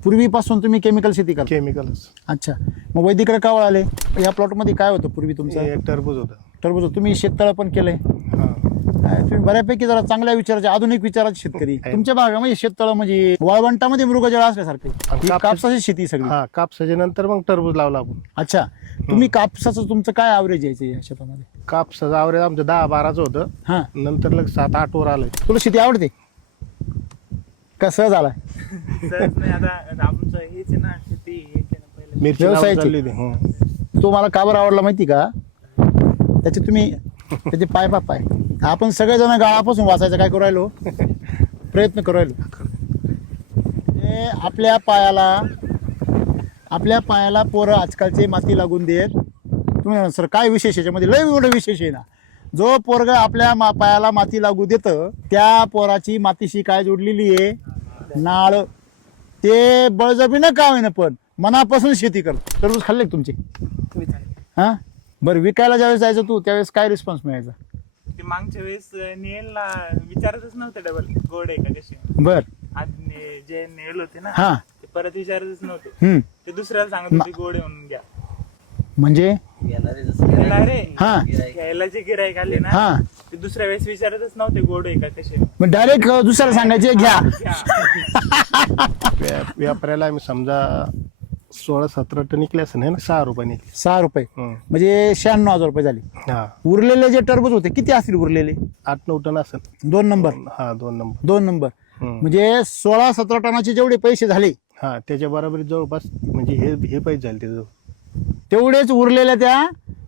पूर्वीपासून तुम्ही केमिकल शेती करता? केमिकलच. अच्छा, मग वैदिकडे का वळाले? या प्लॉटमध्ये काय होतं पूर्वी तुमचं? एक टरबूज होतं. टरबूज. तुम्ही शेततळ पण केलंय? तुम्ही बऱ्यापैकी जरा चांगल्या विचाराचे, आधुनिक विचाराचे शेतकरी. तुमच्या भागामध्ये शेततळ म्हणजे वाळवंटामध्ये मृगजळ असल्यासारखे. कापसाची शेती सगळी? हा, कापसाच्या नंतर मग टरबूज लावला आपण. अच्छा, तुम्ही कापसाचं तुमचं काय ॲव्हरेज यायचं या शेतामध्ये? कापसाचं आवरेज आमचं 10-12च होतं. हा, नंतर लग 7-8 वर आलंय. तुला शेती आवडते का? सहज आलाय? सहज नाही, आता आमचं हेच आहे ना, शेती हेच आहे ना पहिलं. मिरची व्यवसायाची? लावून चालली होती. तो मला का बरं आवडला माहिती का? त्याचे तुम्ही त्याचे पाय आपण सगळेजण गाळापासून वाचायचं काय करू राहिलो, प्रयत्न करू राहिलो. आपल्या पायाला पोरं आजकालचे माती लागून देत. तुम्ही म्हणा सर काय विशेष याच्यामध्ये? लय मोठं विशेष आहे ना. जो पोरग आपल्या पायाला माती लागू देतं त्या पोराची मातीशी काय जोडलेली आहे? नाळ. ते बळजबरीनं का होईना पण मनापासून शेती करतो. टरबूज खाल्ले का तुमचे? हा, बरं. विकायला ज्यावेळेस जायचं तू त्यावेळेस काय रिस्पॉन्स मिळायचा? ते मागच्या वेळेस नेलला विचारतच नव्हते डबल गोड आहे का कशी. बर. आज जे नेल होते ना, हा, ते परत विचारतच नव्हते. ते दुसऱ्याला सांगत होते गोड आहे म्हणून घ्या. म्हणजे घ्यायला रे, हा, घ्यायला जे गिराईक आले ना, हा, ते दुसऱ्या वेळेस विचारतच नव्हते गोड आहे का कसे. मग डायरेक्ट दुसऱ्याला सांगायचे घ्या. व्यापाऱ्याला आम्ही समजा 16-17 टन निघले असं नाही ना, 6 रुपये निघले. 6 रुपये म्हणजे 96,000 रुपये झाले. हा, उरलेले जे टरबूज होते किती असतील उरलेले? 8-9 टन असेल. 2 नंबर. हा, 2 नंबर. 2 नंबर म्हणजे 16-17 टनाचे जेवढे पैसे झाले हा, त्याच्या बरोबरीत जवळपास म्हणजे हे पैसे झाले त्याचं. तेवढेच उरलेल्या त्या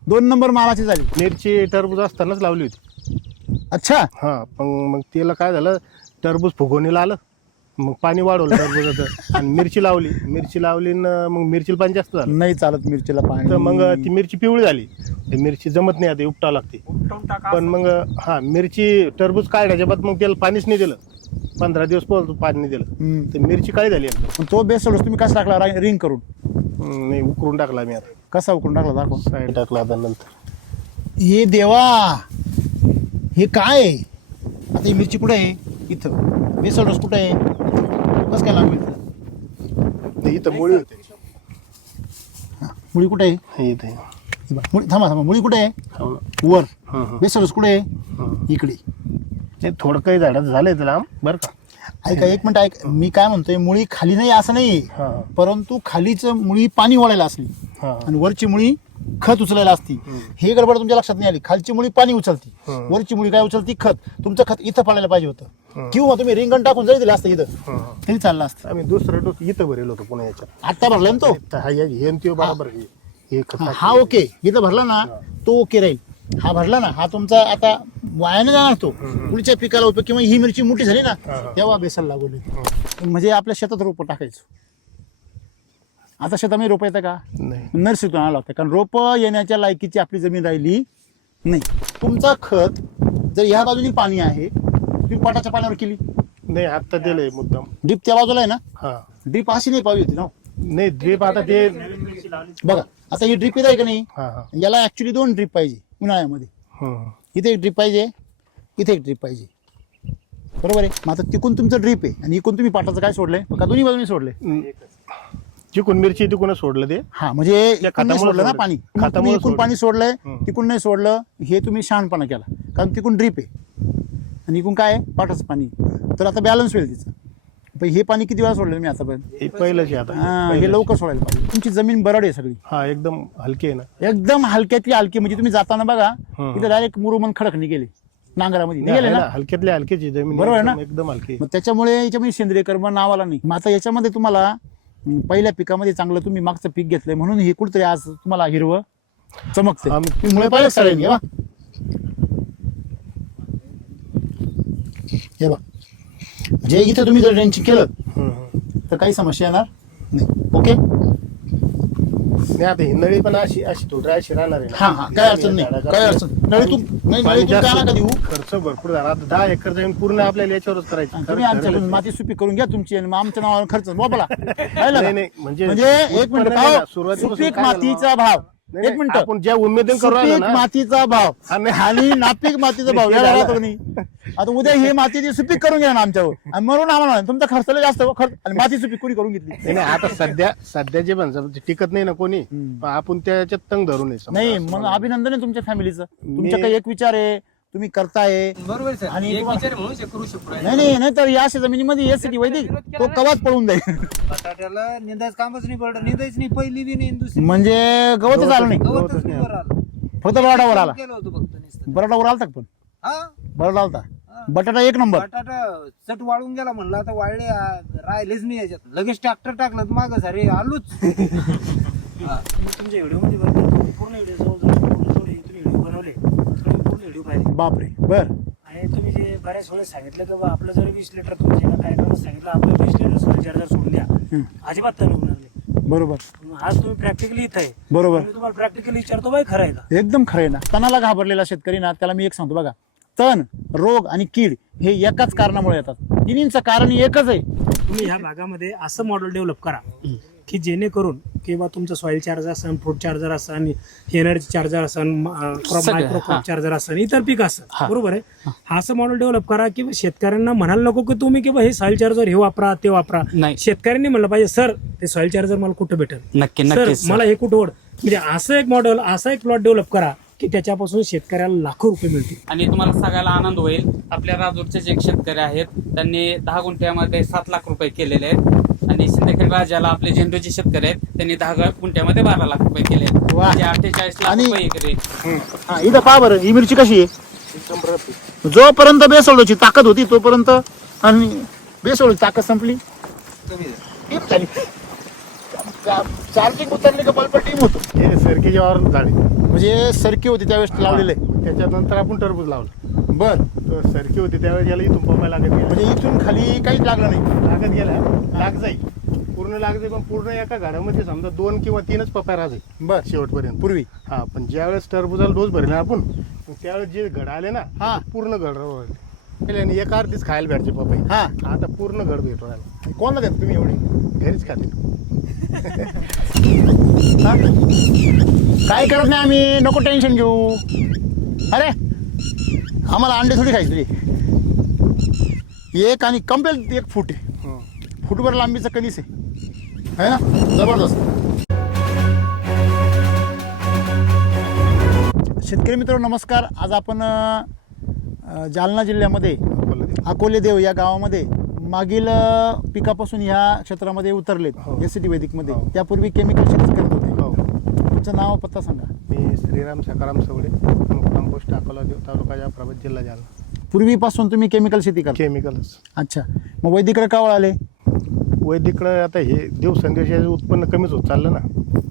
2 नंबर मालाची झाली. मिरची टरबूज असतानाच लावली होती. अच्छा, हा, मग त्याला काय झालं, टरबूज फुगवणीला आलं. मग पाणी वाढवलं टरबूजाचं आणि मिरची लावली मग मिरचीला पाणी जास्त झालं. नाही चालत मिरचीला पाणी. तर मग ती मिरची पिवळी झाली. ती मिरची जमत नाही, आता उपटावं लागते. पण मग हा, मिरची टरबूज काढायच्या बाद मग त्याला पाणीच नाही दिलं. 15 दिवस पाणी नाही दिलं. तर मिरची काळी झाली. तो बेस सोडून तुम्ही कसा टाकला? रिंग करून? नाही, उकरून टाकला मी. आता कसा उकरून टाकला दाखव. साईड टाकला आता नंतर. हे देवा, हे काय आहे? आता ही मिरची कुठे आहे? इथं. बेसोडस कुठे आहे? कसं काय लागली? नाही, इथं मुळी होते. मुळी कुठे आहे? हे इथे. मुळी थांबा, मुळी कुठे आहे? हो ना. वर. हं, हं. बेसोडस कुठे आहे? इकडे. ते थोडं काही झाडाचं झालंय त्याला बरं का. ऐका एक मिनिट, ऐक. मी काय म्हणतोय, मुळी खाली नाही असं नाही, हा, परंतु खालीच मुळी पाणी ओढायला असली हा, आणि वरची मुळी खत उचलायला असती. हे गडबड तुमच्या लक्षात नाही आली. खालची मुळी पाणी उचलती, वरची मुळी काय उचलती? खत. तुमचं खत इथं पडायला पाहिजे होतं, किंवा तुम्ही रिंगण टाकून जरी दिलं असतं इथं तरी चाललं असतं. आम्ही दुसरा डोस इथं भरेल होतो पुन्हा याच्यात. आत्ता भरला ना तो? हे तो बरोबर हे खत. हा ओके. इथं भरला ना तो ओके राहील. हा भरला ना, हा तुमचा आता वायाने जाणार तो. पुढच्या पिकाला उपयोग, किंवा ही मिरची मोठी झाली ना तेव्हा बेसल लागवली. म्हणजे आपल्या शेतात रोप टाकायचं. आता शेतामध्ये रोप येतं का? नाही. नर्सरीतून आला होता, कारण रोप येण्याच्या लायकीची आपली जमीन राहिली नाही. तुमचा खत जर ह्या बाजूनी पाणी आहे, तुम्ही पोटाच्या पाण्यावर केली नाही, आता दिलंय मुद्दाम. ड्रीप त्या बाजूला आहे ना. हा, ड्रीप अशी नाही पाहिजे होती ना. नाही ड्रीप आता ते बघा, आता ही ड्रीप आहे का नाही? हा, हा, याला ऍक्च्युली 2 ड्रीप पाहिजे उन्हाळ्यामध्ये. इथे एक ड्रीप पाहिजे, इथे एक ड्रीप पाहिजे, बरोबर आहे. मग आता तिकून तुमचं ड्रीप आहे आणि इकून तुम्ही पाटाचं काय सोडलंय? का दोन्ही बाजूनी सोडले? जिकून मिरची तिकून सोडलं ते. हा, म्हणजे इकून नाही सोडलं ना पाणी. खतामुळे इकून पाणी सोडलंय, तिकून नाही सोडलं. हे तुम्ही शहाणपणा केला, कारण तिकून ड्रीप आहे आणि इकून काय आहे? पाटाचं पाणी. तर आता बॅलन्स होईल तिचं. पण हे पाणी किती वेळा सोडलं मी आतापर्यंत? हे पहिलंच आता. हे लवकर सोडायला पाहिजे. तुमची जमीन बरड आहे सगळी. हा, एकदम हलकी आहे ना. एकदम हलक्यातली हलकी. म्हणजे तुम्ही जाताना बघा इथे डायरेक्ट मुरुमन खडक निघेले नांगरामध्ये निघाले ना. हलक्यातल्या हलकीची जमीन, बरोबर आहे ना? एकदम हलकी. मग त्याच्यामुळे याच्यामध्ये सेंद्रिय कर्म नावाला नाही. मग आता याच्यामध्ये तुम्हाला पहिल्या पिकामध्ये चांगलं तुम्ही मागचं पीक घेतलंय म्हणून हे कुठतरी आज तुम्हाला हिरवं चमकते. मुळे पाहिजे सगळ्यांनी. हे बघ, म्हणजे इथं तुम्ही जर ड्रेंचिंग केलं तर काही समस्या येणार नाही. ओके. नाही, आता ही नळी पण अशी थोडी अशी राहणार आहे. हा हा, काय अडचण नाही, काय अडचण नळीतून नाही. नळीतून काय नका देऊ. खर्च भरपूर झाला. आता 10 एकर जमीन पूर्ण आपल्याला याच्यावरच करायची. तुम्ही आमच्याकडून माती सुपीक करून घ्या तुमची आणि मग आमच्या नावावर खर्च बोला. नाही, म्हणजे एक मिनिट, सुपीक मातीचा भाव. एक मिनिट, आपण ज्या उमेदन करू सुपीक मातीचा भाव आणि नापीक मातीचा भाव याला राहतो नाही. आता उद्या ही माती सुपीक करून घ्या ना आमच्यावर आणि म्हणून आम्हाला म्हणा, तुमचा खर्च लय जास्त खर्च आणि माती सुपीक कोणी करून घेतली. नाही आता सध्या जे पण समजा टिकत नाही ना कोणी, पण आपण त्याच्यात तंग धरू नये समजा. नाही मग अभिनंदन आहे तुमच्या फॅमिलीचं. तुमच्या काही एक विचार आहे, तुम्ही करताय. बरोबर सर. आणि एक तुम्हाला- विचार म्हणून करू शकतो. नाही तर या अशा जमिनीमध्ये एसीटी वैदिक तो कवाच पळून जाईल. बटाट्याला निंदाच कामच नाही पडलं, निंदाच नाही, पहिली बी नाही दुसरी म्हणजे गवतच आलं नाही, गवतच नाही वर आलं. फक्त बराडावर आला. केलं होतं फक्त नुसतं. बराडावर आलता का पण हा बराडा आलता. बटाटा एक नंबर. बटाटा चट वाळून गेला म्हणलं आता वाळले राहिलेच नाही याच्यात. लगेच ट्रॅक्टर टाकलं माग सारे आलूच. तुमच्या व्हिडिओ मध्ये बघतो पूर्ण व्हिडिओ जवळजवळ तुम्ही व्हिडिओ बनवले, तुम्ही पूर्ण व्हिडिओ पाहिले बापरे बर. आणि तुम्ही जे बऱ्याच वेळेस सांगितलं की बा आपलं जर 20 लिटर तुमच्या एका कार्यक्रमात सांगितलं आपलं 20 लिटर सोय चार्जर सोडून द्या, अजिबात तण होणार नाही. बरोबर आज तुम्ही प्रॅक्टिकली इथं आहे, बरोबर मी तुम्हाला प्रॅक्टिकली विचारतो बाई खरं आहे का? एकदम खरं आहे ना. तणाला घाबरलेला शेतकरी ना, त्याला मी एक सांगतो बघा, तण, रोग आणि कीड हे एकाच कारणामुळे येतात. तिन्हींचं कारण एकच आहे. तुम्ही ह्या भागामध्ये असं मॉडेल डेव्हलप करा की जेणेकरून किंवा तुमचं सॉइल चार्जर असेल, फ्रूट चार्जर असेल, एनर्जी चार्जर असेल, मायक्रो क्रॉप चार्जर असेल, इतर पीक असेल, बरोबर आहे. हा असं मॉडेल डेव्हलप करा की शेतकऱ्यांना म्हणायला नको की तुम्ही किंवा हे सॉइल चार्जर हे वापरा ते वापरा. नाही. शेतकऱ्यांनी म्हणलं पाहिजे सर ते सॉइल चार्जर मला कुठं भेटेल, नक्की सर नक्कीच मला हे कुठं ओढ. म्हणजे असं एक मॉडेल, असा एक प्लॉट डेव्हलप करा की त्याच्यापासून शेतकऱ्याला लाखो रुपये मिळतील. आणि तुम्हाला सगळ्याला आनंद होईल. आपल्या राजूरचे जे एक शेतकरी आहेत त्यांनी 10 गुंठ्यामध्ये 7 लाख रुपये केलेले आहेत आणि सिंदखेड राजाला आपले झेंडूचे शेतकरी आहेत त्यांनी 10 गुंठ्यामध्ये 12 लाख रुपये केले आहेत. वा. म्हणजे 48 लाख आणि- रुपये एकरी. हा, इथं पहा बरं ही मिरची कशी आहे. जोपर्यंत बेसोडची ताकद होती तोपर्यंत आणि बेसोडची ताकद संपली टीम झाली. चार्जिंग उतरली का बल्ब टीम होतो. हे सरकीच्या वावर झाले, म्हणजे सरकी होती त्यावेळेस लावलेले. त्याच्यानंतर आपण टरबूज लावलं. बर तर सरकी होती त्यावेळेस याला इथून पप्पा लागत गेला, म्हणजे इथून खाली काहीच लागलं नाही. लागत गेला लाग जाईल पूर्ण लाग जाईल, पण पूर्ण एका झाडामध्ये समजा 2 किंवा 3च पप्पा राहायचे बर शेवटपर्यंत. पूर्वी हा पण ज्यावेळेस टरबुजाला डोस भरला आपण, मग त्यावेळेस जे घड आले ना, हा. पूर्ण घड राहिले आणि एका अर्धीच खायला भेटचे पपई. हा आता पूर्ण घड भेटू राहिला, कोणाला देत तुम्ही एवढी घरीच खाते. हा? काय करत नाही आम्ही, नको टेन्शन घेऊ. अरे आम्हाला अंडे थोडी खायची तुझी. एक आणि कम्प्लीट 1 फूट आहे, फुटभर लांबीचं कणीस आहे ना, जबरदस्त. शेतकरी मित्रांनो नमस्कार. आज आपण जालना जिल्ह्यामध्ये अकोले देव या गावामध्ये मागील पिकापासून ह्या क्षेत्रामध्ये उतरलेत. हो. एसीटी वैदिकमध्ये हो. त्यापूर्वी केमिकल शेती करत होते. हो. तुमचं नाव पत्ता सांगा. मी श्रीराम सकाराम सवडे, मुक्काम पोस्ट अकोला देव, तालुका जाफराबाद, जिल्हा जालना. पूर्वीपासून तुम्ही केमिकल शेती करता. केमिकल्स. अच्छा, मग वैदिकडे का वळाले? वैदिकडे आता हे दिवसेंदिवस उत्पन्न कमीच होत चाललं ना,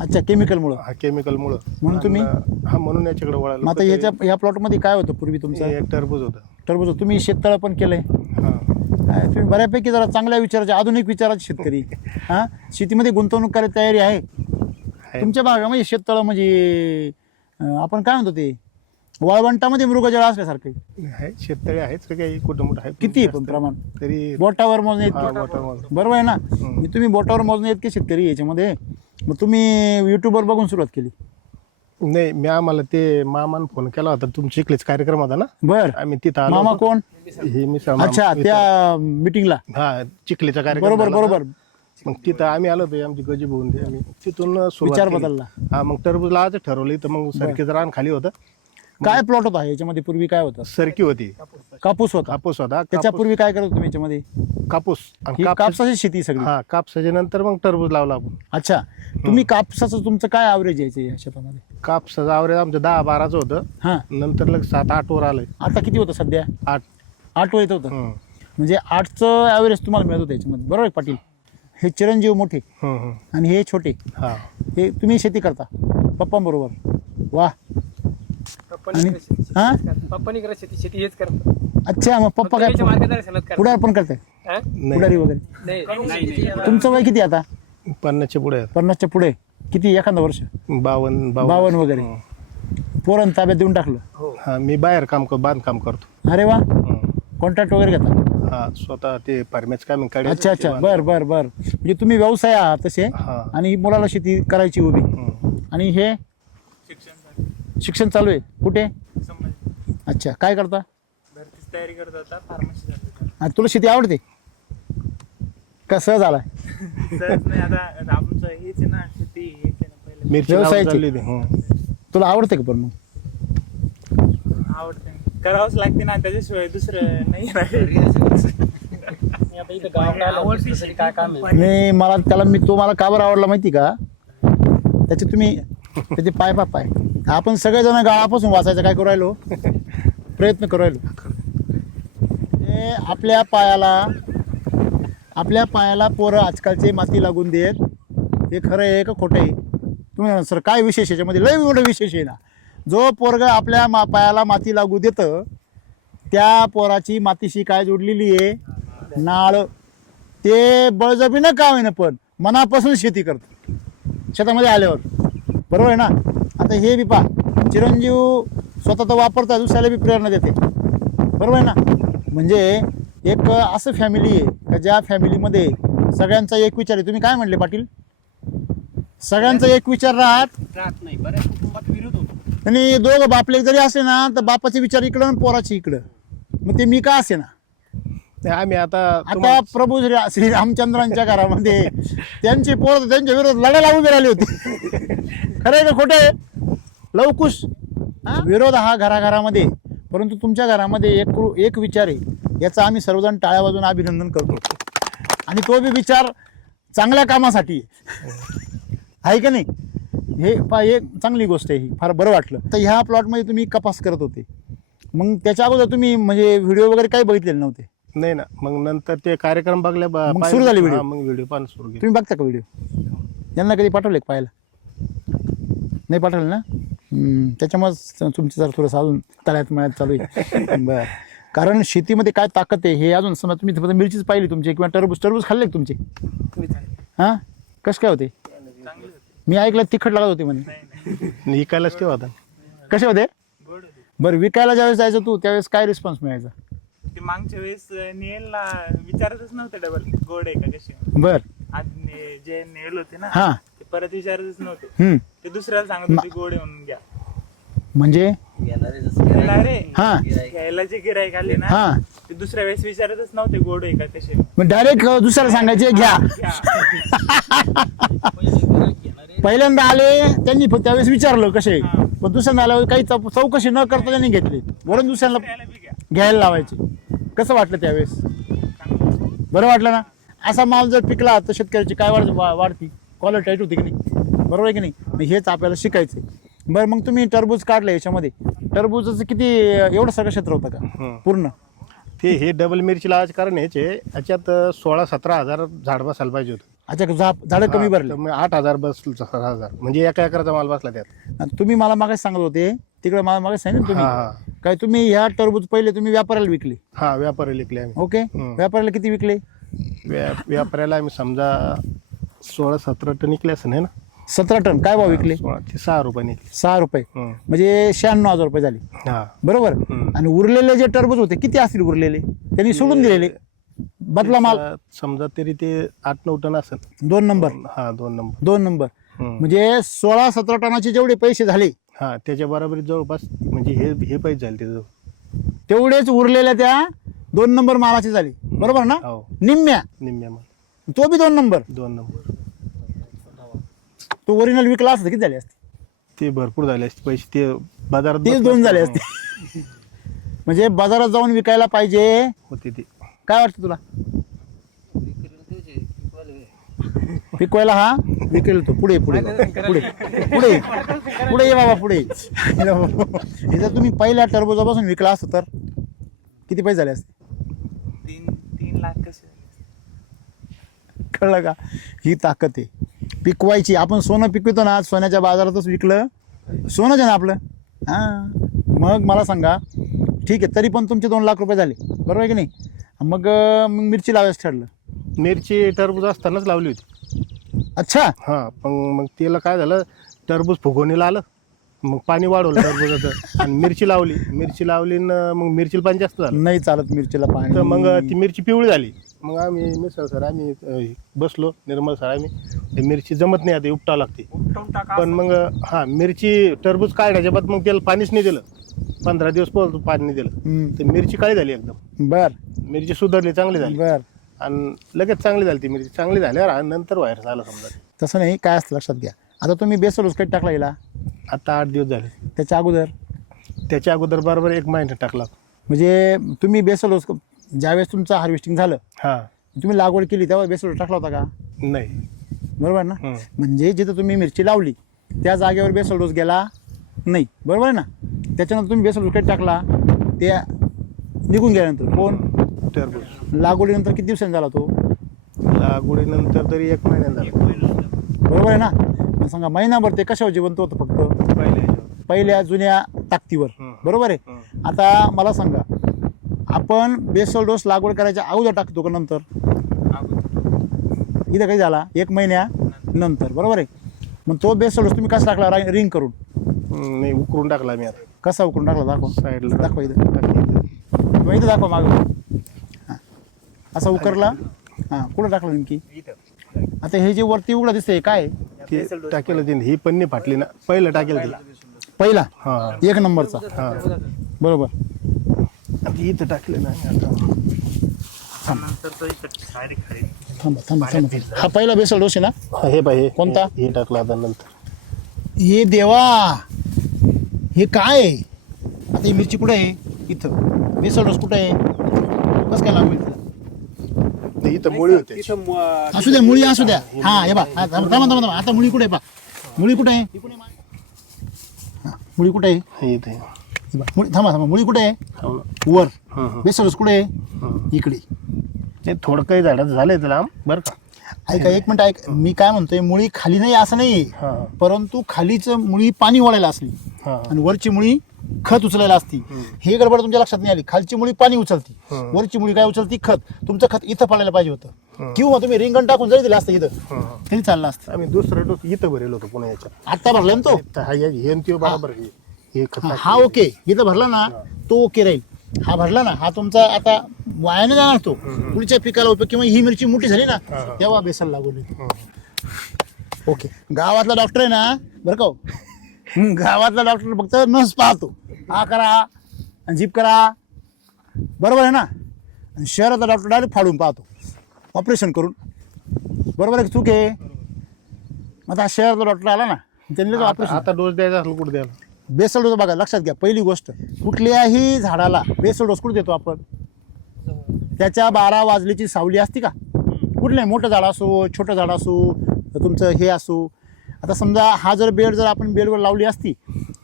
अच्छा केमिकलमुळं. हा केमिकलमुळं. म्हणून तुम्ही- हा म्हणून याच्याकडे वळालो. मग आता ह्या प्लॉटमध्ये काय होतं पूर्वी तुमचं? हे एक टरबूज होतं. टरबूज. तुम्ही शेततळं पण केलंय. हा तुम्ही बऱ्यापैकी जरा चांगल्या विचाराचे, आधुनिक विचाराचे शेतकरी. हा, शेतीमध्ये गुंतवणूक करायची तयारी आहे आहे. तुमच्या भागामध्ये? शेततळं म्हणजे आपण काय म्हणतो ते वाळवंटामध्ये मृगजळ असल्यासारखं आहे, शेततळे आहेत काही कुठं मोठं आहे. किती आहे पण प्रमाण? तरी बोटावर मोजणे हा, इतके? बोटावर. बरोबर आहे ना. मी तुम्ही बोटावर मोजणे इतके शेतकरी याच्यामध्ये, मग तुम्ही युट्यूबवर बघून सुरुवात केली? नाही, मी आम्हाला ते मामान फोन केला होता, तुमचा चिखलीचा कार्यक्रम होता ना, बर. आम्ही तिथं आलो मामा होतो. कोण? हे मिसळ मामा. अच्छा, त्या मीटिंगला. हा चिखलीचा कार्यक्रम बरोबर झाला होता. बरोबर. मग तिथं आम्ही आलो होतो, आमची गजी होऊन आम्ही तिथून सुरुवात विचार केली. बदलला. हा मग टरबूज लावायचं ठरवलं. तर मग सरकीचं रान खाली होतं, काय प्लॉट होता याच्यामध्ये? पूर्वी काय होतं? सरकी होती, कापूस होता. कापूस होता. त्याच्या पूर्वी काय करत तुम्ही याच्यामध्ये? कापूस आणि ही कापसाची शेती सगळी. हा कापसाच्या नंतर मग टरबूज लावला आपण. अच्छा, तुम्ही कापसाचं तुमचं काय ॲव्हरेज यायचं या शेतामध्ये? कापसाचं आवरेज आमचं 10-12चं होतं, हा, नंतर लग 7-8 वर आलंय. आता किती होतं सध्या? 8. 8 वर येत होतं. हम्म. म्हणजे 8चं ॲव्हरेज तुम्हाला मिळत होतं याच्यामध्ये, बरोबर आहे पाटील? हे चिरंजीव मोठे हम्म, हम्म. आणि हे छोटे, हा हे तुम्ही शेती करता पप्पांबरोबर. वा. आणि हा, पप्पानी करत शेती हेच करत. अच्छा, मग पप्पा काय मार्गदर्शनात करत. पुढार पण करताय? नाही, पुढारी वगैरे? नाही तुमचं वय किती आता? 50च्या पुढे आहेत. 50च्या पुढे? किती, एखादं वर्ष? 52 वगैरे. पोरण ताब्यात देऊन टाकलं? हा, मी बाहेर बांधकाम करतो. अरे वा. हम्म. कॉन्ट्रॅक्ट वगैरे घेता? हा, स्वतः ते फार्मेच काम काढायचं. अच्छा अच्छा, बर बर बर. म्हणजे तुम्ही व्यवसाय आहात तसे, हा. आणि मुलाला शेती करायची उभी. हम्म. आणि हे शिक्षण चालू आहे कुठे? अच्छा, काय करता? तयारी करत होता, फार्मसी झाली. आणि तुला शेती आवडते का सहज आलाय? सहज नाही, आता आमचं हेच आहे ना, शेती हेच आहे ना पहिले. मिरची लावून व्यवसायाची. चालली होती. तुला आवडते का पण मग? आवडते, करावंच लागते ना, त्याच्याशिवाय दुसरं नाही राहत. आता इथं गावाला आलो, दुसरी काय काम आहे? नाही, मला त्याला तो मला का बरं आवडला माहिती का? त्याचे पाय आपण सगळेजण गावापासून वाचायचं काय करू राहिलो, प्रयत्न करू राहिलो. हे आपल्या पायाला पोरं आजकालचे माती लागून देत. हे खरं आहे का खोटं आहे? तुम्ही म्हणा सर काय विशेष याच्यामध्ये? लय मोठं विशेष आहे ना. जो पोरग आपल्या पायाला माती लागू देतं त्या पोराची मातीशी काय जोडलेली आहे? नाळ. ते बळजबरीनं का होईना पण मनापासून शेती करतो शेतामध्ये आल्यावर, बरोबर आहे ना? आता हे बी पहा, चिरंजीव स्वतः तर वापरता, दुसऱ्याला बी प्रेरणा देते, बरोबर आहे ना? म्हणजे एक असं फॅमिली आहे का ज्या फॅमिलीमध्ये सगळ्यांचा एक विचार आहे. तुम्ही काय म्हणले पाटील? सगळ्यांचा एक विचार राहत नाही, बऱ्याच कुटुंबात विरोध होतो. आणि दोघं बापले जरी असे ना तर बापाचे विचार इकडं आणि पोराचे इकडं. मग ते मी का असे ना. आम्ही आता आता प्रभू श्री रामचंद्रांच्या घरामध्ये त्यांची पोर त्यांच्या विरोधात लढायला उभी राहिली होती. खरं आहे का खोटं आहे? लवकुश विरोध हा घराघरामध्ये, परंतु तुमच्या घरामध्ये एक विचार आहे, याचा आम्ही सर्वजण टाळ्या वाजून अभिनंदन करतो. आणि तो बी विचार चांगल्या कामासाठी आहे का नाही? हे एक चांगली गोष्ट आहे, ही फार बरं वाटलं. तर ह्या प्लॉटमध्ये तुम्ही कपास करत होते, मग त्याच्या अगोदर तुम्ही म्हणजे व्हिडिओ वगैरे काही बघितलेले नव्हते? नाही ना, मग नंतर ते कार्यक्रम बघल्या मग सुरू झाली व्हिडिओ? मग व्हिडिओ पाहणं सुरू केलं. तुम्ही बघता का व्हिडिओ? यांना कधी पाठवले का पाहायला? नाही पाठवले ना? त्याच्यामुळे तुमचं जरा थोडंसं अजून तळ्यात मळ्यात चालू आहे. बरं, कारण शेतीमध्ये काय ताकद आहे हे अजून समजा तुम्ही फक्त मिरचीच पाहिली तुमची, किंवा टरबूज खाल्ले का तुमचे? हां, कसं काय होते? मी ऐकलं तिखट लागत होते म्हणे. विकायलाच ठेवा आता. कसे होते? बरं, विकायला ज्यावेळेस जायचं तू त्यावेळेस काय रिस्पॉन्स मिळायचा? ते मागच्या वेळेस नेलला विचारतच नव्हते डबल गोड आहे का कशी. बर, जे नेल होते ना हा, ते परत विचारतच नव्हते. ते दुसऱ्याला सांगत होते गोड आहे म्हणून घ्या. म्हणजे रे हा, घ्यायला जे गिराईक आले ना हा, ते दुसऱ्या वेळेस विचारतच नव्हते गोड आहे का कशी. मग डायरेक्ट दुसऱ्याला सांगायचे घ्या. पहिल्यांदा आले त्यांनी त्यावेळेस विचारलं कसे, पण दुसऱ्यांदा आल्यावर काही चौकशी न करता त्यांनी घेतली, वरून दुसऱ्याला घ्यायला लावायचे. कसं वाटलं त्यावेळेस? बरं वाटलं ना? असा माल जर पिकला तर शेतकऱ्याची काय वाढती, क्वालिटी टाईट होती की नाही? बरोबर आहे की नाही? हेच आपल्याला शिकायचं. बरं, मग तुम्ही टरबूज काढलं, याच्यामध्ये टरबूजाचं किती एवढं सगळं क्षेत्र होतं का पूर्ण? हे डबल मिरची लावायचे कारण याच्यात 16-17 हजार झाड बसायला पाहिजे होतं. अच्छा, झाडं कमी भरले? 8,000 बसलं, 6,000 म्हणजे एका एकराचा माल बसला त्यात. तुम्ही मला मागास सांगत होते तिकडे, मला मागास सांगितलं तुम्ही हा. काय तुम्ही ह्या टरबूज पहिले तुम्ही व्यापाऱ्याला विकले? हा, व्यापारी विकले आम्ही. ओके, व्यापाऱ्याला किती विकले? व्यापाऱ्याला आम्ही समजा 16-17 टन विकले असं नाही ना. 17 टन. काय भाव विकले? 6 रुपये. 6 रुपये, म्हणजे 96,000 रुपये झाले. हा, बरोबर. आणि उरलेले जे टरबूज होते किती असतील उरलेले? त्यांनी सोडून दिलेले बदला माल समजा तरी ते 8-9 टन असेल. 2 नंबर. हा, 2 नंबर. 2 नंबर म्हणजे 16-17 टनाचे जेवढे पैसे झाले, हा, त्याच्या बरोबर जवळपास म्हणजे हे पैसे झाले त्याचं. तेवढेच उरलेल्या त्या 2 नंबर मालाचे झाले, बरोबर ना? हो, निम्म्या. माल तो बी 2 नंबर. 2 नंबर. तो ओरिजिनल विकला असतं किती झाले असते? ते भरपूर झाले असते पैसे. ते बाजारात तेच 2 झाले असते. म्हणजे बाजारात जाऊन विकायला पाहिजे होते ते. काय वाटतं तुला? पिकवायला हा विकेल तो. पुढे पुढे पुढे पुढे पुढे ये बाबा, पुढे. जर तुम्ही पहिल्या टरबुजापासून विकला असतं तर किती पैसे झाले असते? 3 लाख कसे. कळलं का? ही ताकद आहे पिकवायची. आपण सोनं पिकवतो ना, सोन्याच्या बाजारातच विकलं सोनंच आहे ना आपलं. हां, मग मला सांगा, ठीक आहे, तरी पण तुमचे 2 लाख रुपये झाले, बरोबर आहे की नाही? मग मिरची लावायचं ठरलं. मिरची टरबूज असतानाच लावली होती. अच्छा. हा, पण मग त्याला काय झालं, टरबूज फुगवणीला आलं, मग पाणी वाढवलं टरबूजाचं आणि मिरची लावली मग मिरचीला पाणी जास्त झालं. नाही चालत मिरचीला पाणी. तर मग ती मिरची पिवळी झाली. मग आम्ही मिसळ सर आम्ही बसलो, निर्मल सर, आम्ही मिरची जमत नाही, आता उपटावं लागते. पण मग हा, मिरची टरबूज काढण्याच्या बाद मग त्याला पाणीच नाही दिलं. 15 दिवस पाणी नाही दिलं तर मिरची काळी झाली एकदम. बर मिरची सुधारली, चांगली झाली बर. आणि लगेच चांगली झाली ती मिरची. चांगली झाल्यावर आणि नंतर व्हायरस आला समजा. तसं नाही, काय असतं लक्षात घ्या. आता तुम्ही बेसल डोस कधी टाकला गेला? आता 8 दिवस झाले. त्याच्या अगोदर त्याच्या अगोदर बरोबर 1 महिना टाकला. म्हणजे तुम्ही बेसल डोस ज्यावेळेस तुमचं हार्वेस्टिंग झालं, हा तुम्ही लागवड केली तेव्हा बेसल डोस टाकला होता का? नाही. बरोबर ना? म्हणजे जिथं तुम्ही मिरची लावली त्या जागेवर बेसल डोस गेला नाही, बरोबर आहे ना? त्याच्यानंतर तुम्ही बेसल डोस कधी टाकला? ते निघून गेल्यानंतर. कोण? टरबूज लागवडीनंतर किती दिवसांनी झाला तो? लागवडीनंतर तरी 1 महिन्यात झालं. बरोबर आहे ना? मग सांगा, महिनाभर ते कशावर जिवंत होतं? फक्त पहिल्या जुन्या ताकदीवर. बरोबर आहे. आता मला सांगा, आपण बेसल डोस लागवड करायच्या अगोदर टाकतो का नंतर? इथं काही झाला 1 महिन्यानंतर. बरोबर आहे. मग तो बेसल डोस तुम्ही कसा टाकला? रिंग करून? नाही, उकरून टाकला मी आता. कसा उकरून टाकला? दाखव साईडला दाखवा इथं. इथं दाखवा मागं. हां, असा उकरला. हां, कुठं टाकलं नेमकी? आता हे जे वरती उघडं दिसतंय काय? ते टाकेलं ते. ही पन्नी फाटली ना, पहिलं टाकेलं ते. पहिला हा 1 नंबरचा. हा. बरोबर. आता इथं टाकलं ना आता. थांबा थांबा थांबा. हा पहिला बेसल डोस आहे ना? हे पाहिजे कोणता? हे टाकलं आता नंतर. हे देवा, हे काय आहे? आता ही मिरची कुठे आहे? इथं. बेसल डोस कुठे आहे? कसं काय लागेल? ते इथं मुळी होते. असू द्या, मुळी असू द्या. हा हे बा, थांबा थांबा थांबा. आता मुळी कुठे आहे? पा मुळी कुठे आहे? हा, मुळी कुठे आहे? हे इथे. हे बा, मुळी. थांबा थांबा. मुळी कुठे आहे? हो ना. वर. हं. बेसल डोस कुठे आहे? इकडे. ते थोडं काही झाडाचं झालंय त्याला बरं का. ऐका, 1 मिनिट ऐक. मी काय म्हणतोय, मुळी खाली नाही असं नाही, हा परंतु खालीच मुळी पाणी ओढायला असली हा आणि वरची मुळी खत उचलायला असती. हे गडबड तुमच्या लक्षात नाही आली. खालची मुळी पाणी उचलती, वरची मुळी काय उचलती? खत. तुमचं खत इथं पडायला पाहिजे होतं, किंवा तुम्ही रिंगण टाकून जरी दिलं असतं इथं तरी चाललं असतं. आम्ही दुसरा डोस इथं भरेल होतो पुन्हा याच्यात. आत्ता भरला ना तो? हा हे आणि ते बरोबर हे खत हा ओके. इथं भरला ना तो ओके राहील. हा भरला ना, हा तुमचा आता वायाने जाणार तो. पुढच्या पिकाला उपयोग, किंवा ही मिरची मोठी झाली ना तेव्हा बेसल लागवली. ओके. गावातला डॉक्टर आहे ना, बरं का हो? गावातला डॉक्टर फक्त नस पाहतो, हा करा आणि जीप करा, बरोबर आहे ना? आणि शहरातला डॉक्टर डायरेक्ट फाडून पाहतो ऑपरेशन करून. बरोबर आहे की चूक आहे? मग आता शहरातला डॉक्टर आला ना, त्यांनी ऑपरेशन. आता डोस द्यायचा असलं कुठं द्यायला? बेसल डोस बघा, लक्षात घ्या. पहिली गोष्ट, कुठल्याही झाडाला बेसल डोस कुठे देतो आपण? त्याच्या 12 वाजलीची सावली असते का? कुठलंही मोठं झाड असो, छोटं झाड असो, तुमचं हे असो. आता समजा हा जर बेड जर आपण बेडवर लावली असती